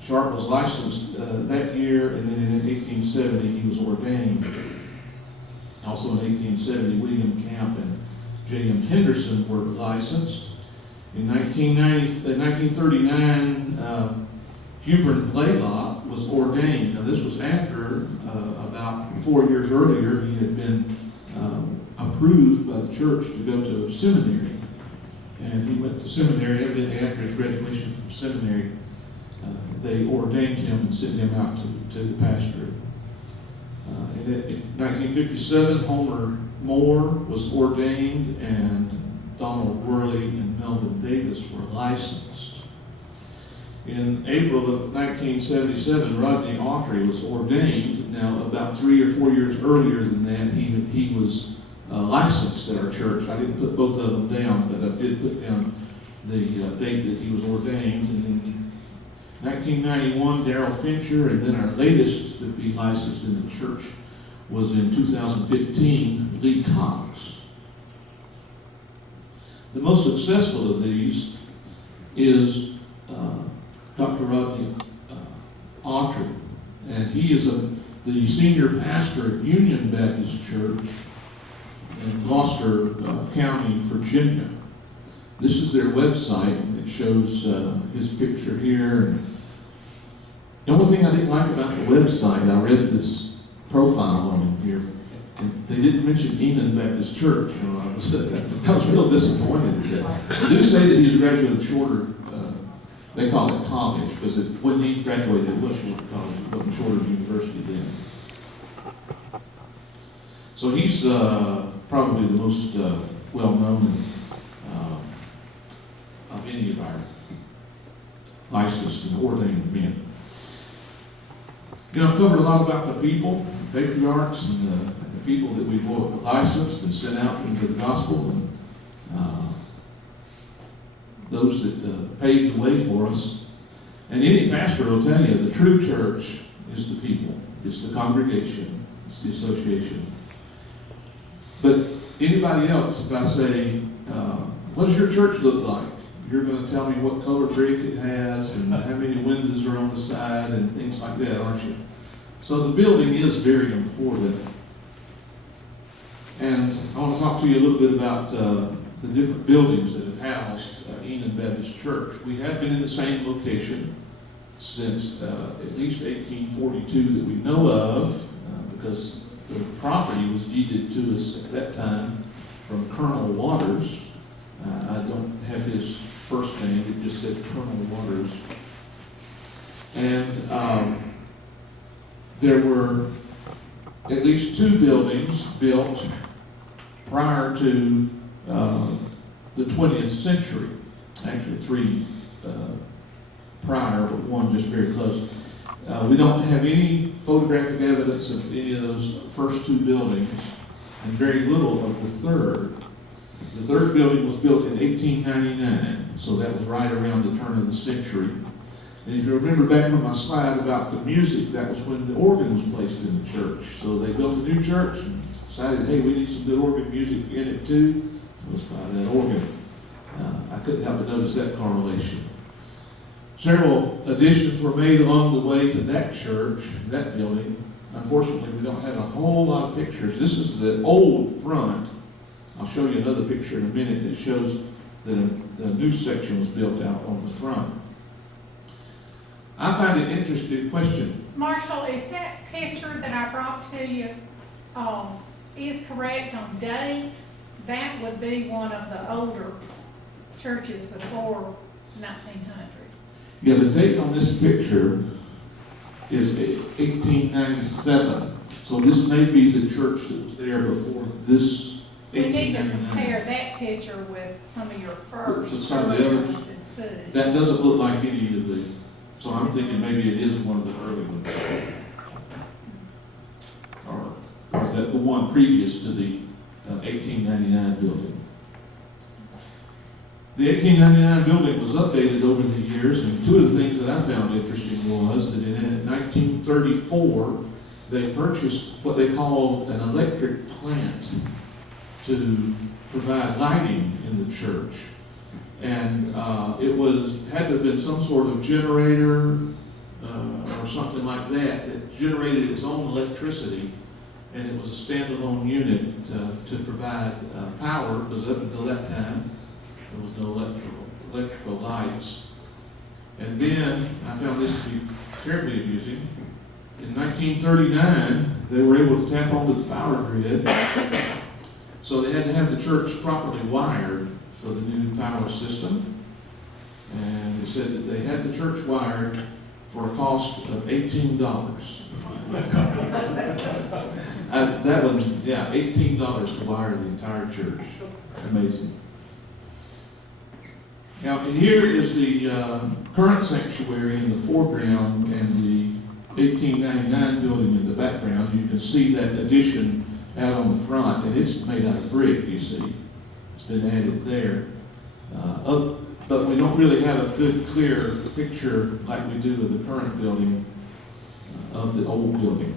Sharp was licensed that year, and then in 1870 he was ordained. Also in 1870, William Camp and J.M. Henderson were licensed. In 1939, Hubert Blaylock was ordained. Now this was after, about 4 years earlier, he had been approved by the church to go to seminary. And he went to seminary, evidently after his graduation from seminary, they ordained him and sent him out to the pastorate. In 1957, Homer Moore was ordained, and Donald Worley and Melvin Davis were licensed. In April of 1977, Rodney Autry was ordained. Now, about 3 or 4 years earlier than that, he was licensed at our church. I didn't put both of them down, but I did put down the date that he was ordained. And in 1991, Darrell Fincher, and then our latest to be licensed in the church was in 2015, Lee Cox. The most successful of these is Dr. Rodney Autry, and he is the senior pastor at Union Baptist Church in Gloucester County, Virginia. This is their website, and it shows his picture here. And the only thing I didn't like about the website, I read this profile on him here, and they didn't mention Enon Baptist Church. You know, I was real disappointed with that. They do say that he's a graduate of Shorter, they call it college, because when he graduated, it was Shorter College, it wasn't Shorter University then. So he's probably the most well-known of any of our licensed and ordained men. You know, I've covered a lot about the people, the patriarchs, and the people that we've licensed and sent out into the gospel, and those that paved the way for us. And any pastor will tell you the true church is the people, it's the congregation, it's the association. But anybody else, if I say, what does your church look like? You're going to tell me what color brick it has and how many windows are on the side and things like that, aren't you? So the building is very important. And I want to talk to you a little bit about the different buildings that have housed Enon Baptist Church. We have been in the same location since at least 1842 that we know of, because the property was deeded to us at that time from Colonel Waters. I don't have his first name, it just said Colonel Waters. And there were at least 2 buildings built prior to the 20th century. Actually 3 prior, but 1 just very close. We don't have any photographic evidence of any of those first 2 buildings, and very little of the third. The third building was built in 1899, so that was right around the turn of the century. And if you remember back on my slide about the music, that was when the organ was placed in the church. So they built a new church and decided, hey, we need some good organ music in it too. So let's buy that organ. I couldn't help but notice that correlation. Several additions were made along the way to that church, that building. Unfortunately, we don't have a whole lot of pictures. This is the old front. I'll show you another picture in a minute that shows that a new section was built out on the front. find it interesting, question. Marshall, if that picture that I brought to you, is correct on date, that would be one of the older churches before 1900. Yeah, the date on this picture is 1897. So this may be the church that was there before this We need to 1899. compare that picture with some of your first With some of the earlier others. ones and see. That doesn't look like any of the, so I'm thinking maybe it is one of the early ones. Or the one previous to the 1899 building. The 1899 building was updated over the years, and two of the things that I found interesting was that in 1934, they purchased what they called an electric plant to provide lighting in the church. And it had to have been some sort of generator or something like that generated its own electricity, and it was a standalone unit to provide power, because up until that time, there was no electrical lights. And then, I found this to be terribly amusing. In 1939, they were able to tap onto the power grid, so they had to have the church properly wired for the new power system. And they said that they had the church wired for a cost of $18. That one, yeah, $18 to wire the entire church. Amazing. Now, here is the current sanctuary in the foreground and the 1899 building in the background. You can see that addition out on the front, and it's made out of brick, you see. It's been added there. But we don't really have a good, clear picture like we do of the current building of the old building.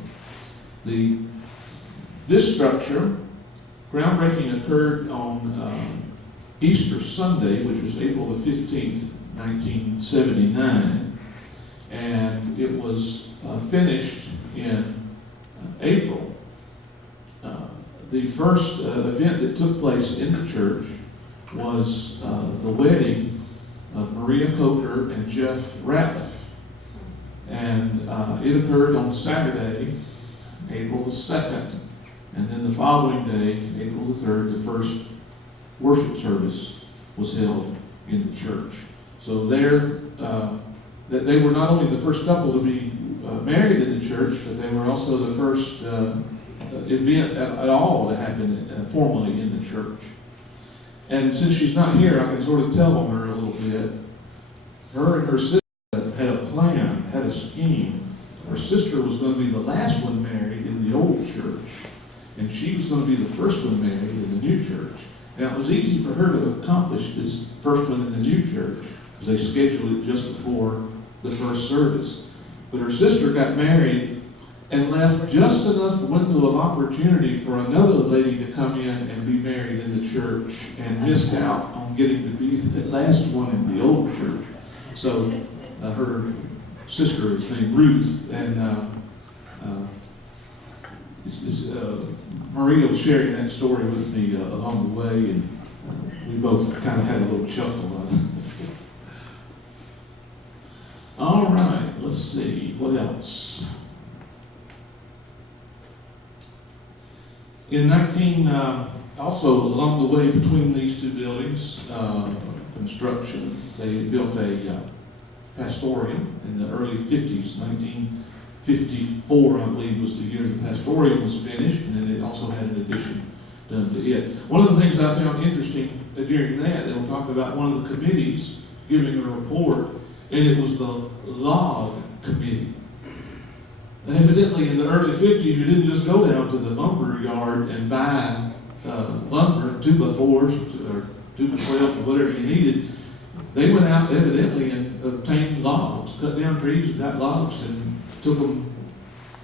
This structure, groundbreaking occurred on Easter Sunday, which was April the 15th, 1979, and it was finished in April. The first event that took place in the church was the wedding of Maria Coker and Jeff Ratliff. And it occurred on Saturday, April the 2nd. And then the following day, April the 3rd, the first worship service was held in the church. So they were not only the first couple to be married in the church, but they were also the first event at all to happen formally in the church. And since she's not here, I can sort of tell on her a little bit. Her and her sister had a plan, had a scheme. Her sister was going to be the last one married in the old church, and she was going to be the first one married in the new church. Now, it was easy for her to accomplish this first one in the new church, because they scheduled it just before the first service. But her sister got married and left just enough window of opportunity for another lady to come in and be married in the church, and missed out on getting to be the last one in the old church. So her sister is named Ruth, and Maria was sharing that story with me along the way, and we both kind of had a little chuckle on it. All right, let's see, what else? In also along the way between these two buildings, construction, they built a pastorium in the early 50s, 1954, I believe, was the year the pastorium was finished, and then it also had an addition done to it. One of the things I found interesting during that, they were talking about one of the committees giving a report, and it was the log committee. And evidently, in the early 50s, you didn't just go down to the lumber yard and buy lumber, 2x4s or 2x12s or whatever you needed. They went out evidently and obtained logs, cut down trees and got logs and took them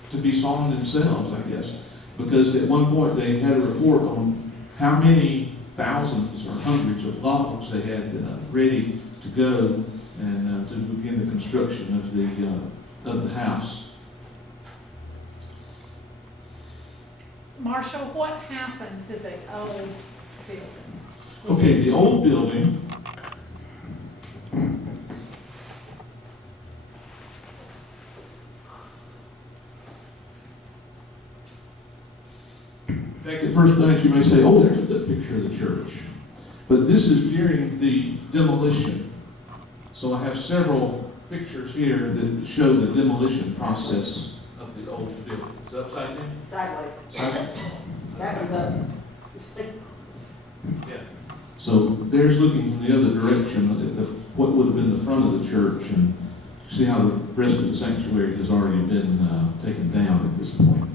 to be sawn themselves, I guess. Because at one point they had a report on how many thousands or hundreds of logs they had ready to go and to begin the construction of the house. Marshall, what happened to the old building? Okay, the old building fact, at first glance, you may say, oh, there's a good picture of the church. But this is during the demolition. So I have several pictures here that show the demolition process of the old building. Is it upside down? Sideways. Sideways? That one's up. Yeah. So there's looking from the other direction at what would have been the front of the church, and see how the rest of the sanctuary has already been taken down at this point.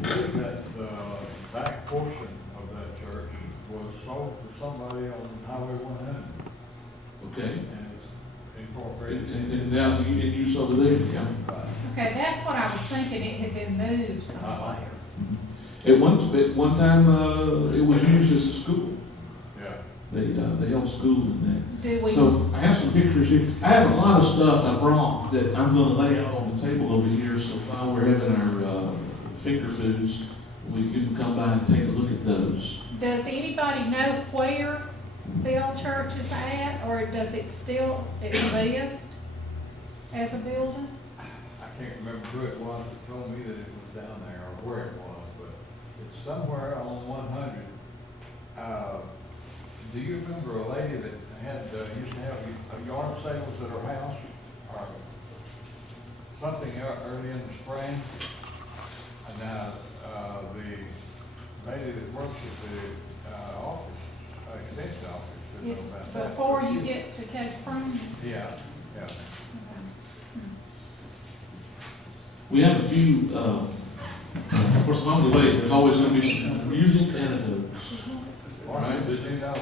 That back portion of that church was sold to somebody on Highway 100, Okay. and it's incorporated. And now you in use over there, yeah. Okay, that's what I was thinking, it had been moved somewhere. At one time, it was used as a school. Yeah. They held school in Do there. we, So I have some pictures here. I have a lot of stuff I brought that I'm gonna lay out on the table over here, so while we're having our finger foods, you can come by and take a look at those. does anybody know where the old church is at, or does it still exist as a building? I can't remember who it was that told me that it was down there, or where it was, but it's somewhere on 100. Do you remember a lady that used to have yard sales at her house, or something early in the spring? And the lady that works at the office, extension office, should know Is about that. before you get to Case Springs? Yeah, yeah. We have a few, of course, along the way, there's always going to be some music anecdotes. All right, did you know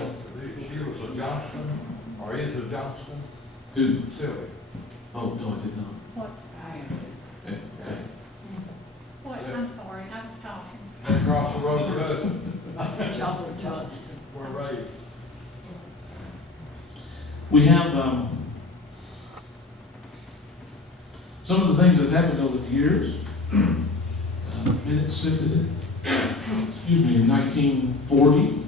she was a Johnston, or is a Johnston? Who? Sylvia. Oh, no, I did not. What, I am. Okay. what, I'm sorry, I was talking. Across the road to us, John Johnston. we're raised. We have some of the things that happened over the years. Minutes sent in, in 1940,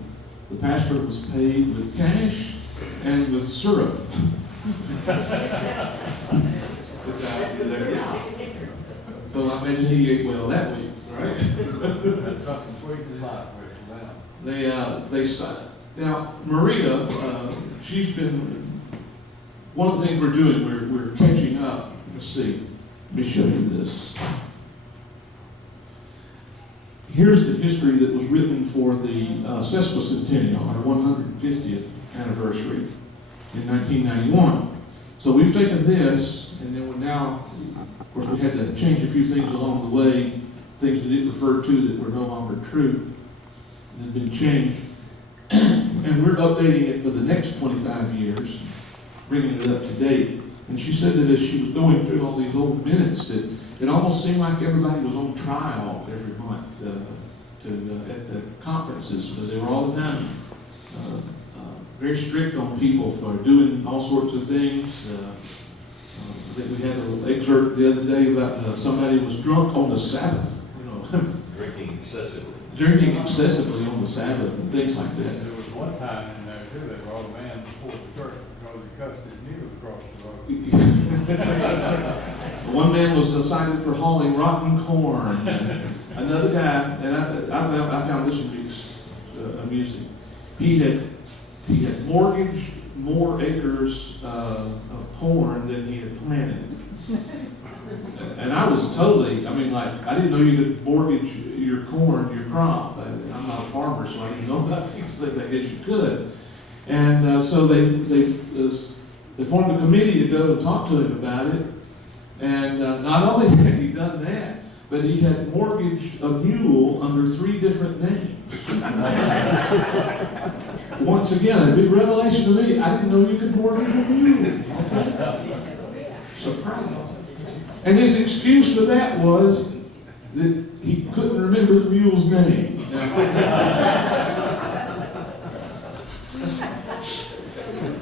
the pastor was paid with cash and with syrup. So I imagine he ate well that week, right? That's something sweet in life with them. Now, Maria, she's been, one of the things we're doing, we're catching up. Let's see, let me show you this. Here's the history that was written for the sesquicentennial, our 150th anniversary in 1991. So we've taken this, and then we're now, of course, we had to change a few things along the way, things that it referred to that were no longer true, and had been changed. And we're updating it for the next 25 years, bringing it up to date. And she said that as she was going through all these old minutes, that it almost seemed like everybody was on trial every month at the conferences, because they were all the time very strict on people for doing all sorts of things. I think we had an excerpt the other day about somebody was drunk on the Sabbath, Drinking excessively. drinking excessively on the Sabbath and things like that. There was one time in there too, they brought a man before the church because he cussed his needles across the road. One man was cited for hauling rotten corn. And another guy, and I found this one amusing. He had mortgaged more acres of corn than he had planted. And I was totally, I didn't know you could mortgage your corn, your crop. I'm not a farmer, so I didn't know about things that I guess you could. And so they formed a committee to go and talk to him about it. And not only had he done that, but he had mortgaged a mule under 3 different names. Once again, a big revelation to me. I didn't know you could mortgage a mule. Okay. Surprise. And his excuse for that was that he couldn't remember the mule's name.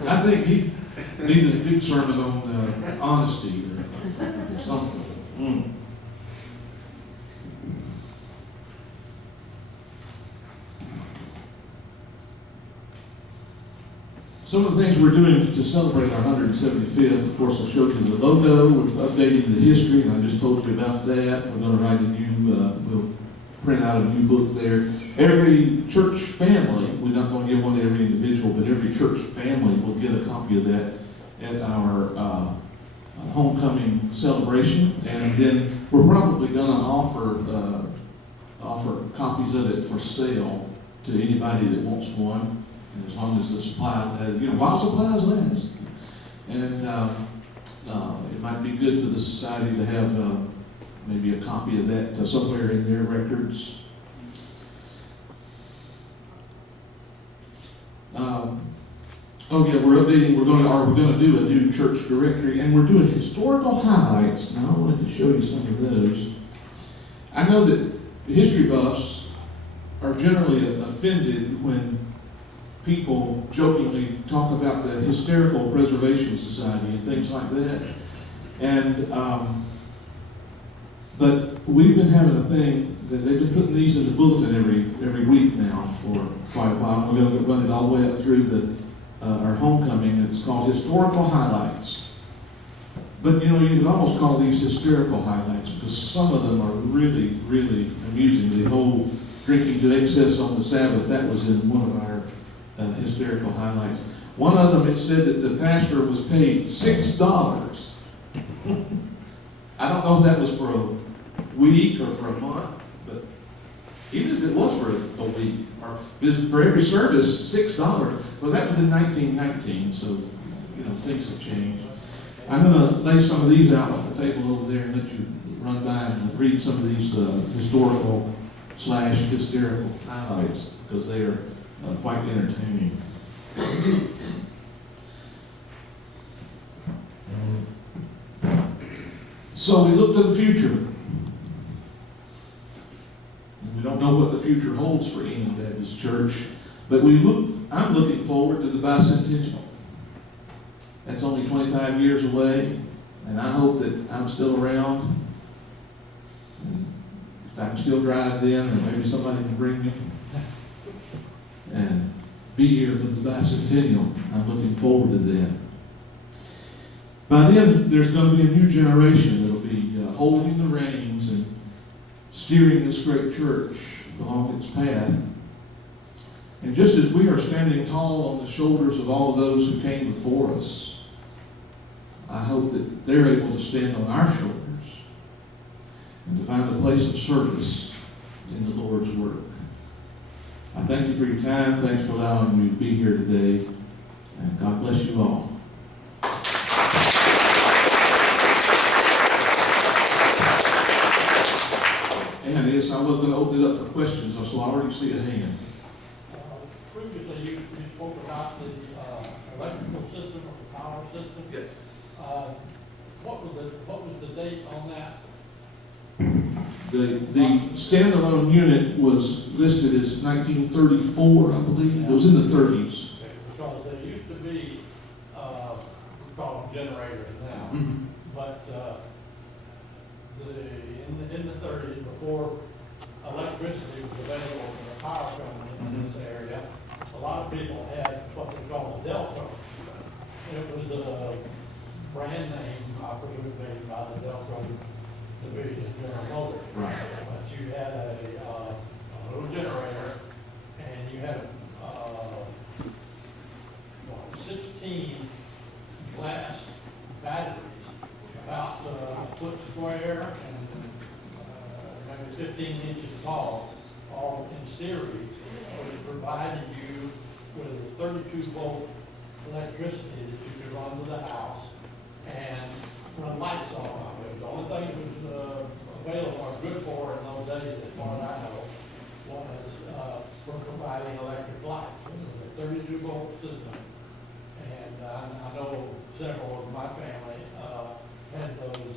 I think he needed a big sermon on honesty or something. Some of the things we're doing to celebrate our 175th, of course, I showed you the logo, we're updating the history, and I just told you about that. We're going to write a new, we'll print out a new book there. Every church family, we're not going to give one to every individual, but every church family will get a copy of that at our homecoming celebration. And then we're probably going to offer copies of it for sale to anybody that wants one. And as long as the supply, while supplies last. And it might be good for the society to have maybe a copy of that somewhere in their records. We're updating, we're going to do a new church directory, and we're doing historical highlights. Now, I wanted to show you some of those. I know that history buffs are generally offended when people jokingly talk about the Historical Preservation Society and things like that. And, but we've been having a thing that they've been putting these in the bulletin every week now for quite a while. We're going to run it all the way up through our homecoming. It's called Historical Highlights. But you can almost call these hysterical highlights because some of them are really, really amusing. The whole drinking to excess on the Sabbath, that was in one of our hysterical highlights. One of them, it said that the pastor was paid $6. I don't know if that was for a week or for a month, but even if it was for a week, or for every service, $6. Well, that was in 1919, so things have changed. I'm going to lay some of these out on the table over there and let you run by and read some of these historical / hysterical highlights because they are quite entertaining. So we look to the future. And we don't know what the future holds for Enon Baptist Church, but I'm looking forward to the bicentennial. That's only 25 years away, and I hope that I'm still around. And if I can still drive then, or maybe somebody can bring me and be here for the bicentennial. I'm looking forward to that. By then, there's going to be a new generation that will be holding the reins and steering this great church along its path. And just as we are standing tall on the shoulders of all of those who came before us, I hope that they're able to stand on our shoulders and to find a place of service in the Lord's work. I thank you for your time. Thanks for allowing me to be here today. And God bless you all. And yes, I was going to open it up for questions, so I already see a hand. Previously, you spoke about the electrical system or the power system. Yes. What was the date on that? The standalone unit was listed as 1934, I believe. It was in the 30s. Because there used to be, we call them generators now, Mm-hmm. but in the 30s, before electricity was available for the power company in this area, a lot of people had what they call a Delco. It was a brand name, I presume made by the Delco division General Motors. Right. But you had a little generator, and you had 16 glass batteries, about a foot square and maybe 15 inches tall, all in series, which provided you with 32-volt electricity that you could run to the house and run lights on. The only thing that was available or good for in those days, as far as I know, was for providing electric light. It was a 32-volt system. And I know several of my family had those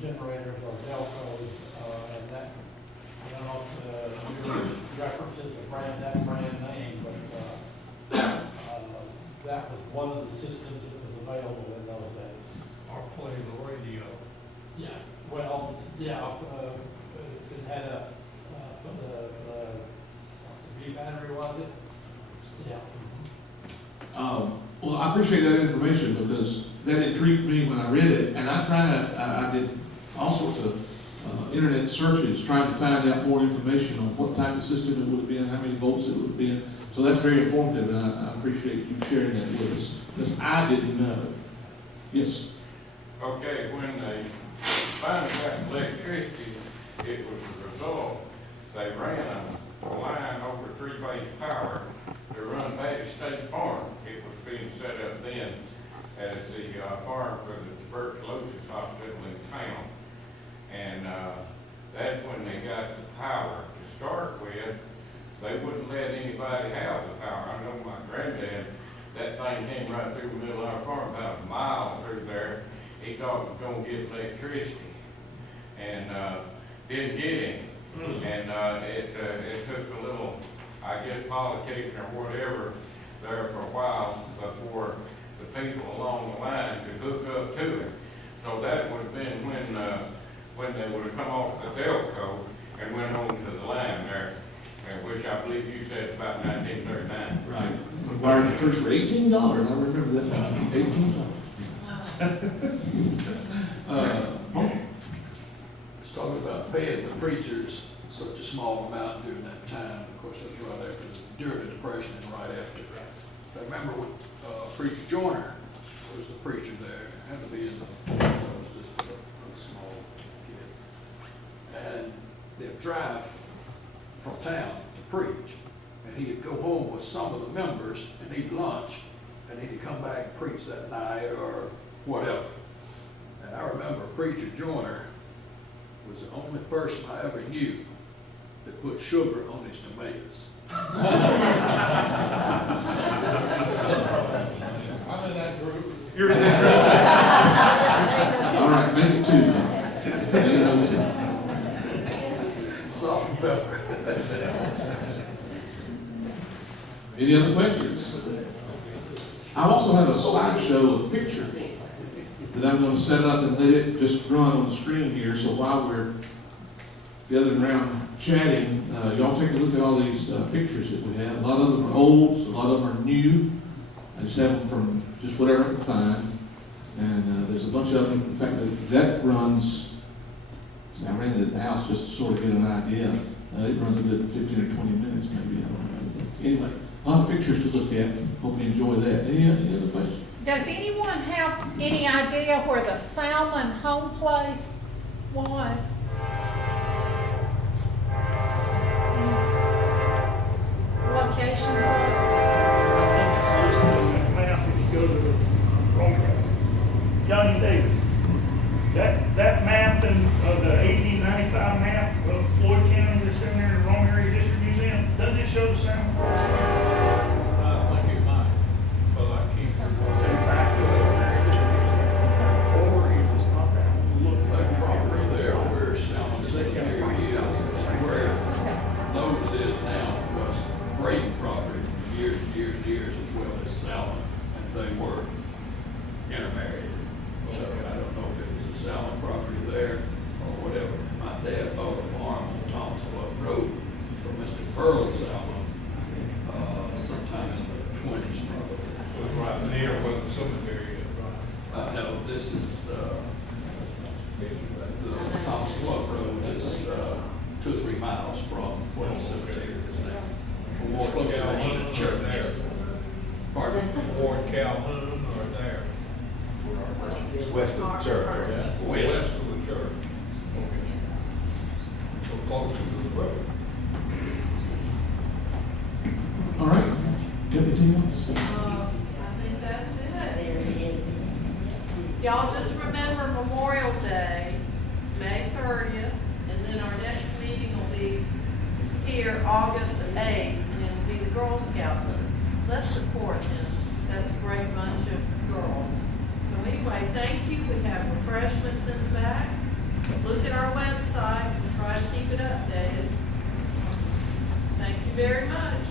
generators or Delcos, and that, I don't know if your references that brand name, but that was one of the systems that was available in those days. Or play the radio. Yeah, well, yeah, it had a, for the V battery, was it? Yeah. Well, I appreciate that information because that intrigued me when I read it, and I did all sorts of internet searches trying to find out more information on what type of system it would be and how many volts it would be. So that's very informative, and I appreciate you sharing that with us because I didn't know. Yes. Okay, when they finally got electricity, it was the result, they ran a line over three-phase power to run back to State Farm. It was being set up then as the farm for the tuberculosis hospital in town. And that's when they got the power. To start with, they wouldn't let anybody have the power. I know my granddad, that thing came right through the middle of our farm, about a mile through there. He thought it was gonna get electricity, and didn't get any. And it took a little, I guess, politicking or whatever there for a while before the people along the line could hook up to it. So that would have been when they would have come off the Delco and went on to the line there, which I believe you said about 1939. Right. Wired the church for $18. I remember that. $18. It's talking about paying the preachers such a small amount during that time. Of course, that was right after, during the Depression and right after. I remember when Preacher Joyner was the preacher there. Had to be in the, I was just a small kid. And they'd drive from town to preach. And he'd go home with some of the members and eat lunch. And he'd come back and preach that night or whatever. And I remember Preacher Joyner was the only person I ever knew that put sugar on his tomatoes. I'm in that group. You're in that. All right, make it two. Make it no two. Salt and pepper. Any other questions? I also have a slideshow of pictures that I'm going to set up and let it just run on the screen here. So while we're gathering around chatting, y'all take a look at all these pictures that we have. A lot of them are old, a lot of them are new. I just have them from just whatever I can find. And there's a bunch of them. In fact, that runs, see, I ran it at the house just to sort of get an idea. It runs a good 15 or 20 minutes maybe, I don't know. But anyway, a lot of pictures to look at. Hope you enjoy that. Any other questions? Does anyone have any idea where the Salmon home place was? Any location? I think it's listed on that map if you go to the Johnny Davis. That map in the 1895 map of Floyd County that's in there in the Rome Area District Museum, doesn't it show the Salmon place? I think it might, but I can't remember. Send it back to the Rome Area District Museum. Or if it's not that, we'll look. That property there where Salmon Cemetery is, where Lowe's is now, was grading property for years and years and years, as well as Salmon, and they were intermarried. So I don't know if it was a Salmon property there or whatever. My dad bought a farm on Thomas Bluff Road from Mr. Earl Salmon, sometime in the 20s probably. It was right near where the cemetery is, right? No, this is, the Thomas Bluff Road is 2 or 3 miles from where the cemetery is now. More closer to Enon Church. Pardon? Ward Calhoun or there? It's west of the church, right? West. West of the church. Okay. So closer to the road. All right. Got anything else? I think that's it. Y'all just remember Memorial Day, May 30th, and then our next meeting will be here August 8th, and it will be the Girl Scouts. Let's support them. That's a great bunch of girls. So anyway, thank you. We have refreshments in the back. Look at our website. We try to keep it updated. Thank you very much.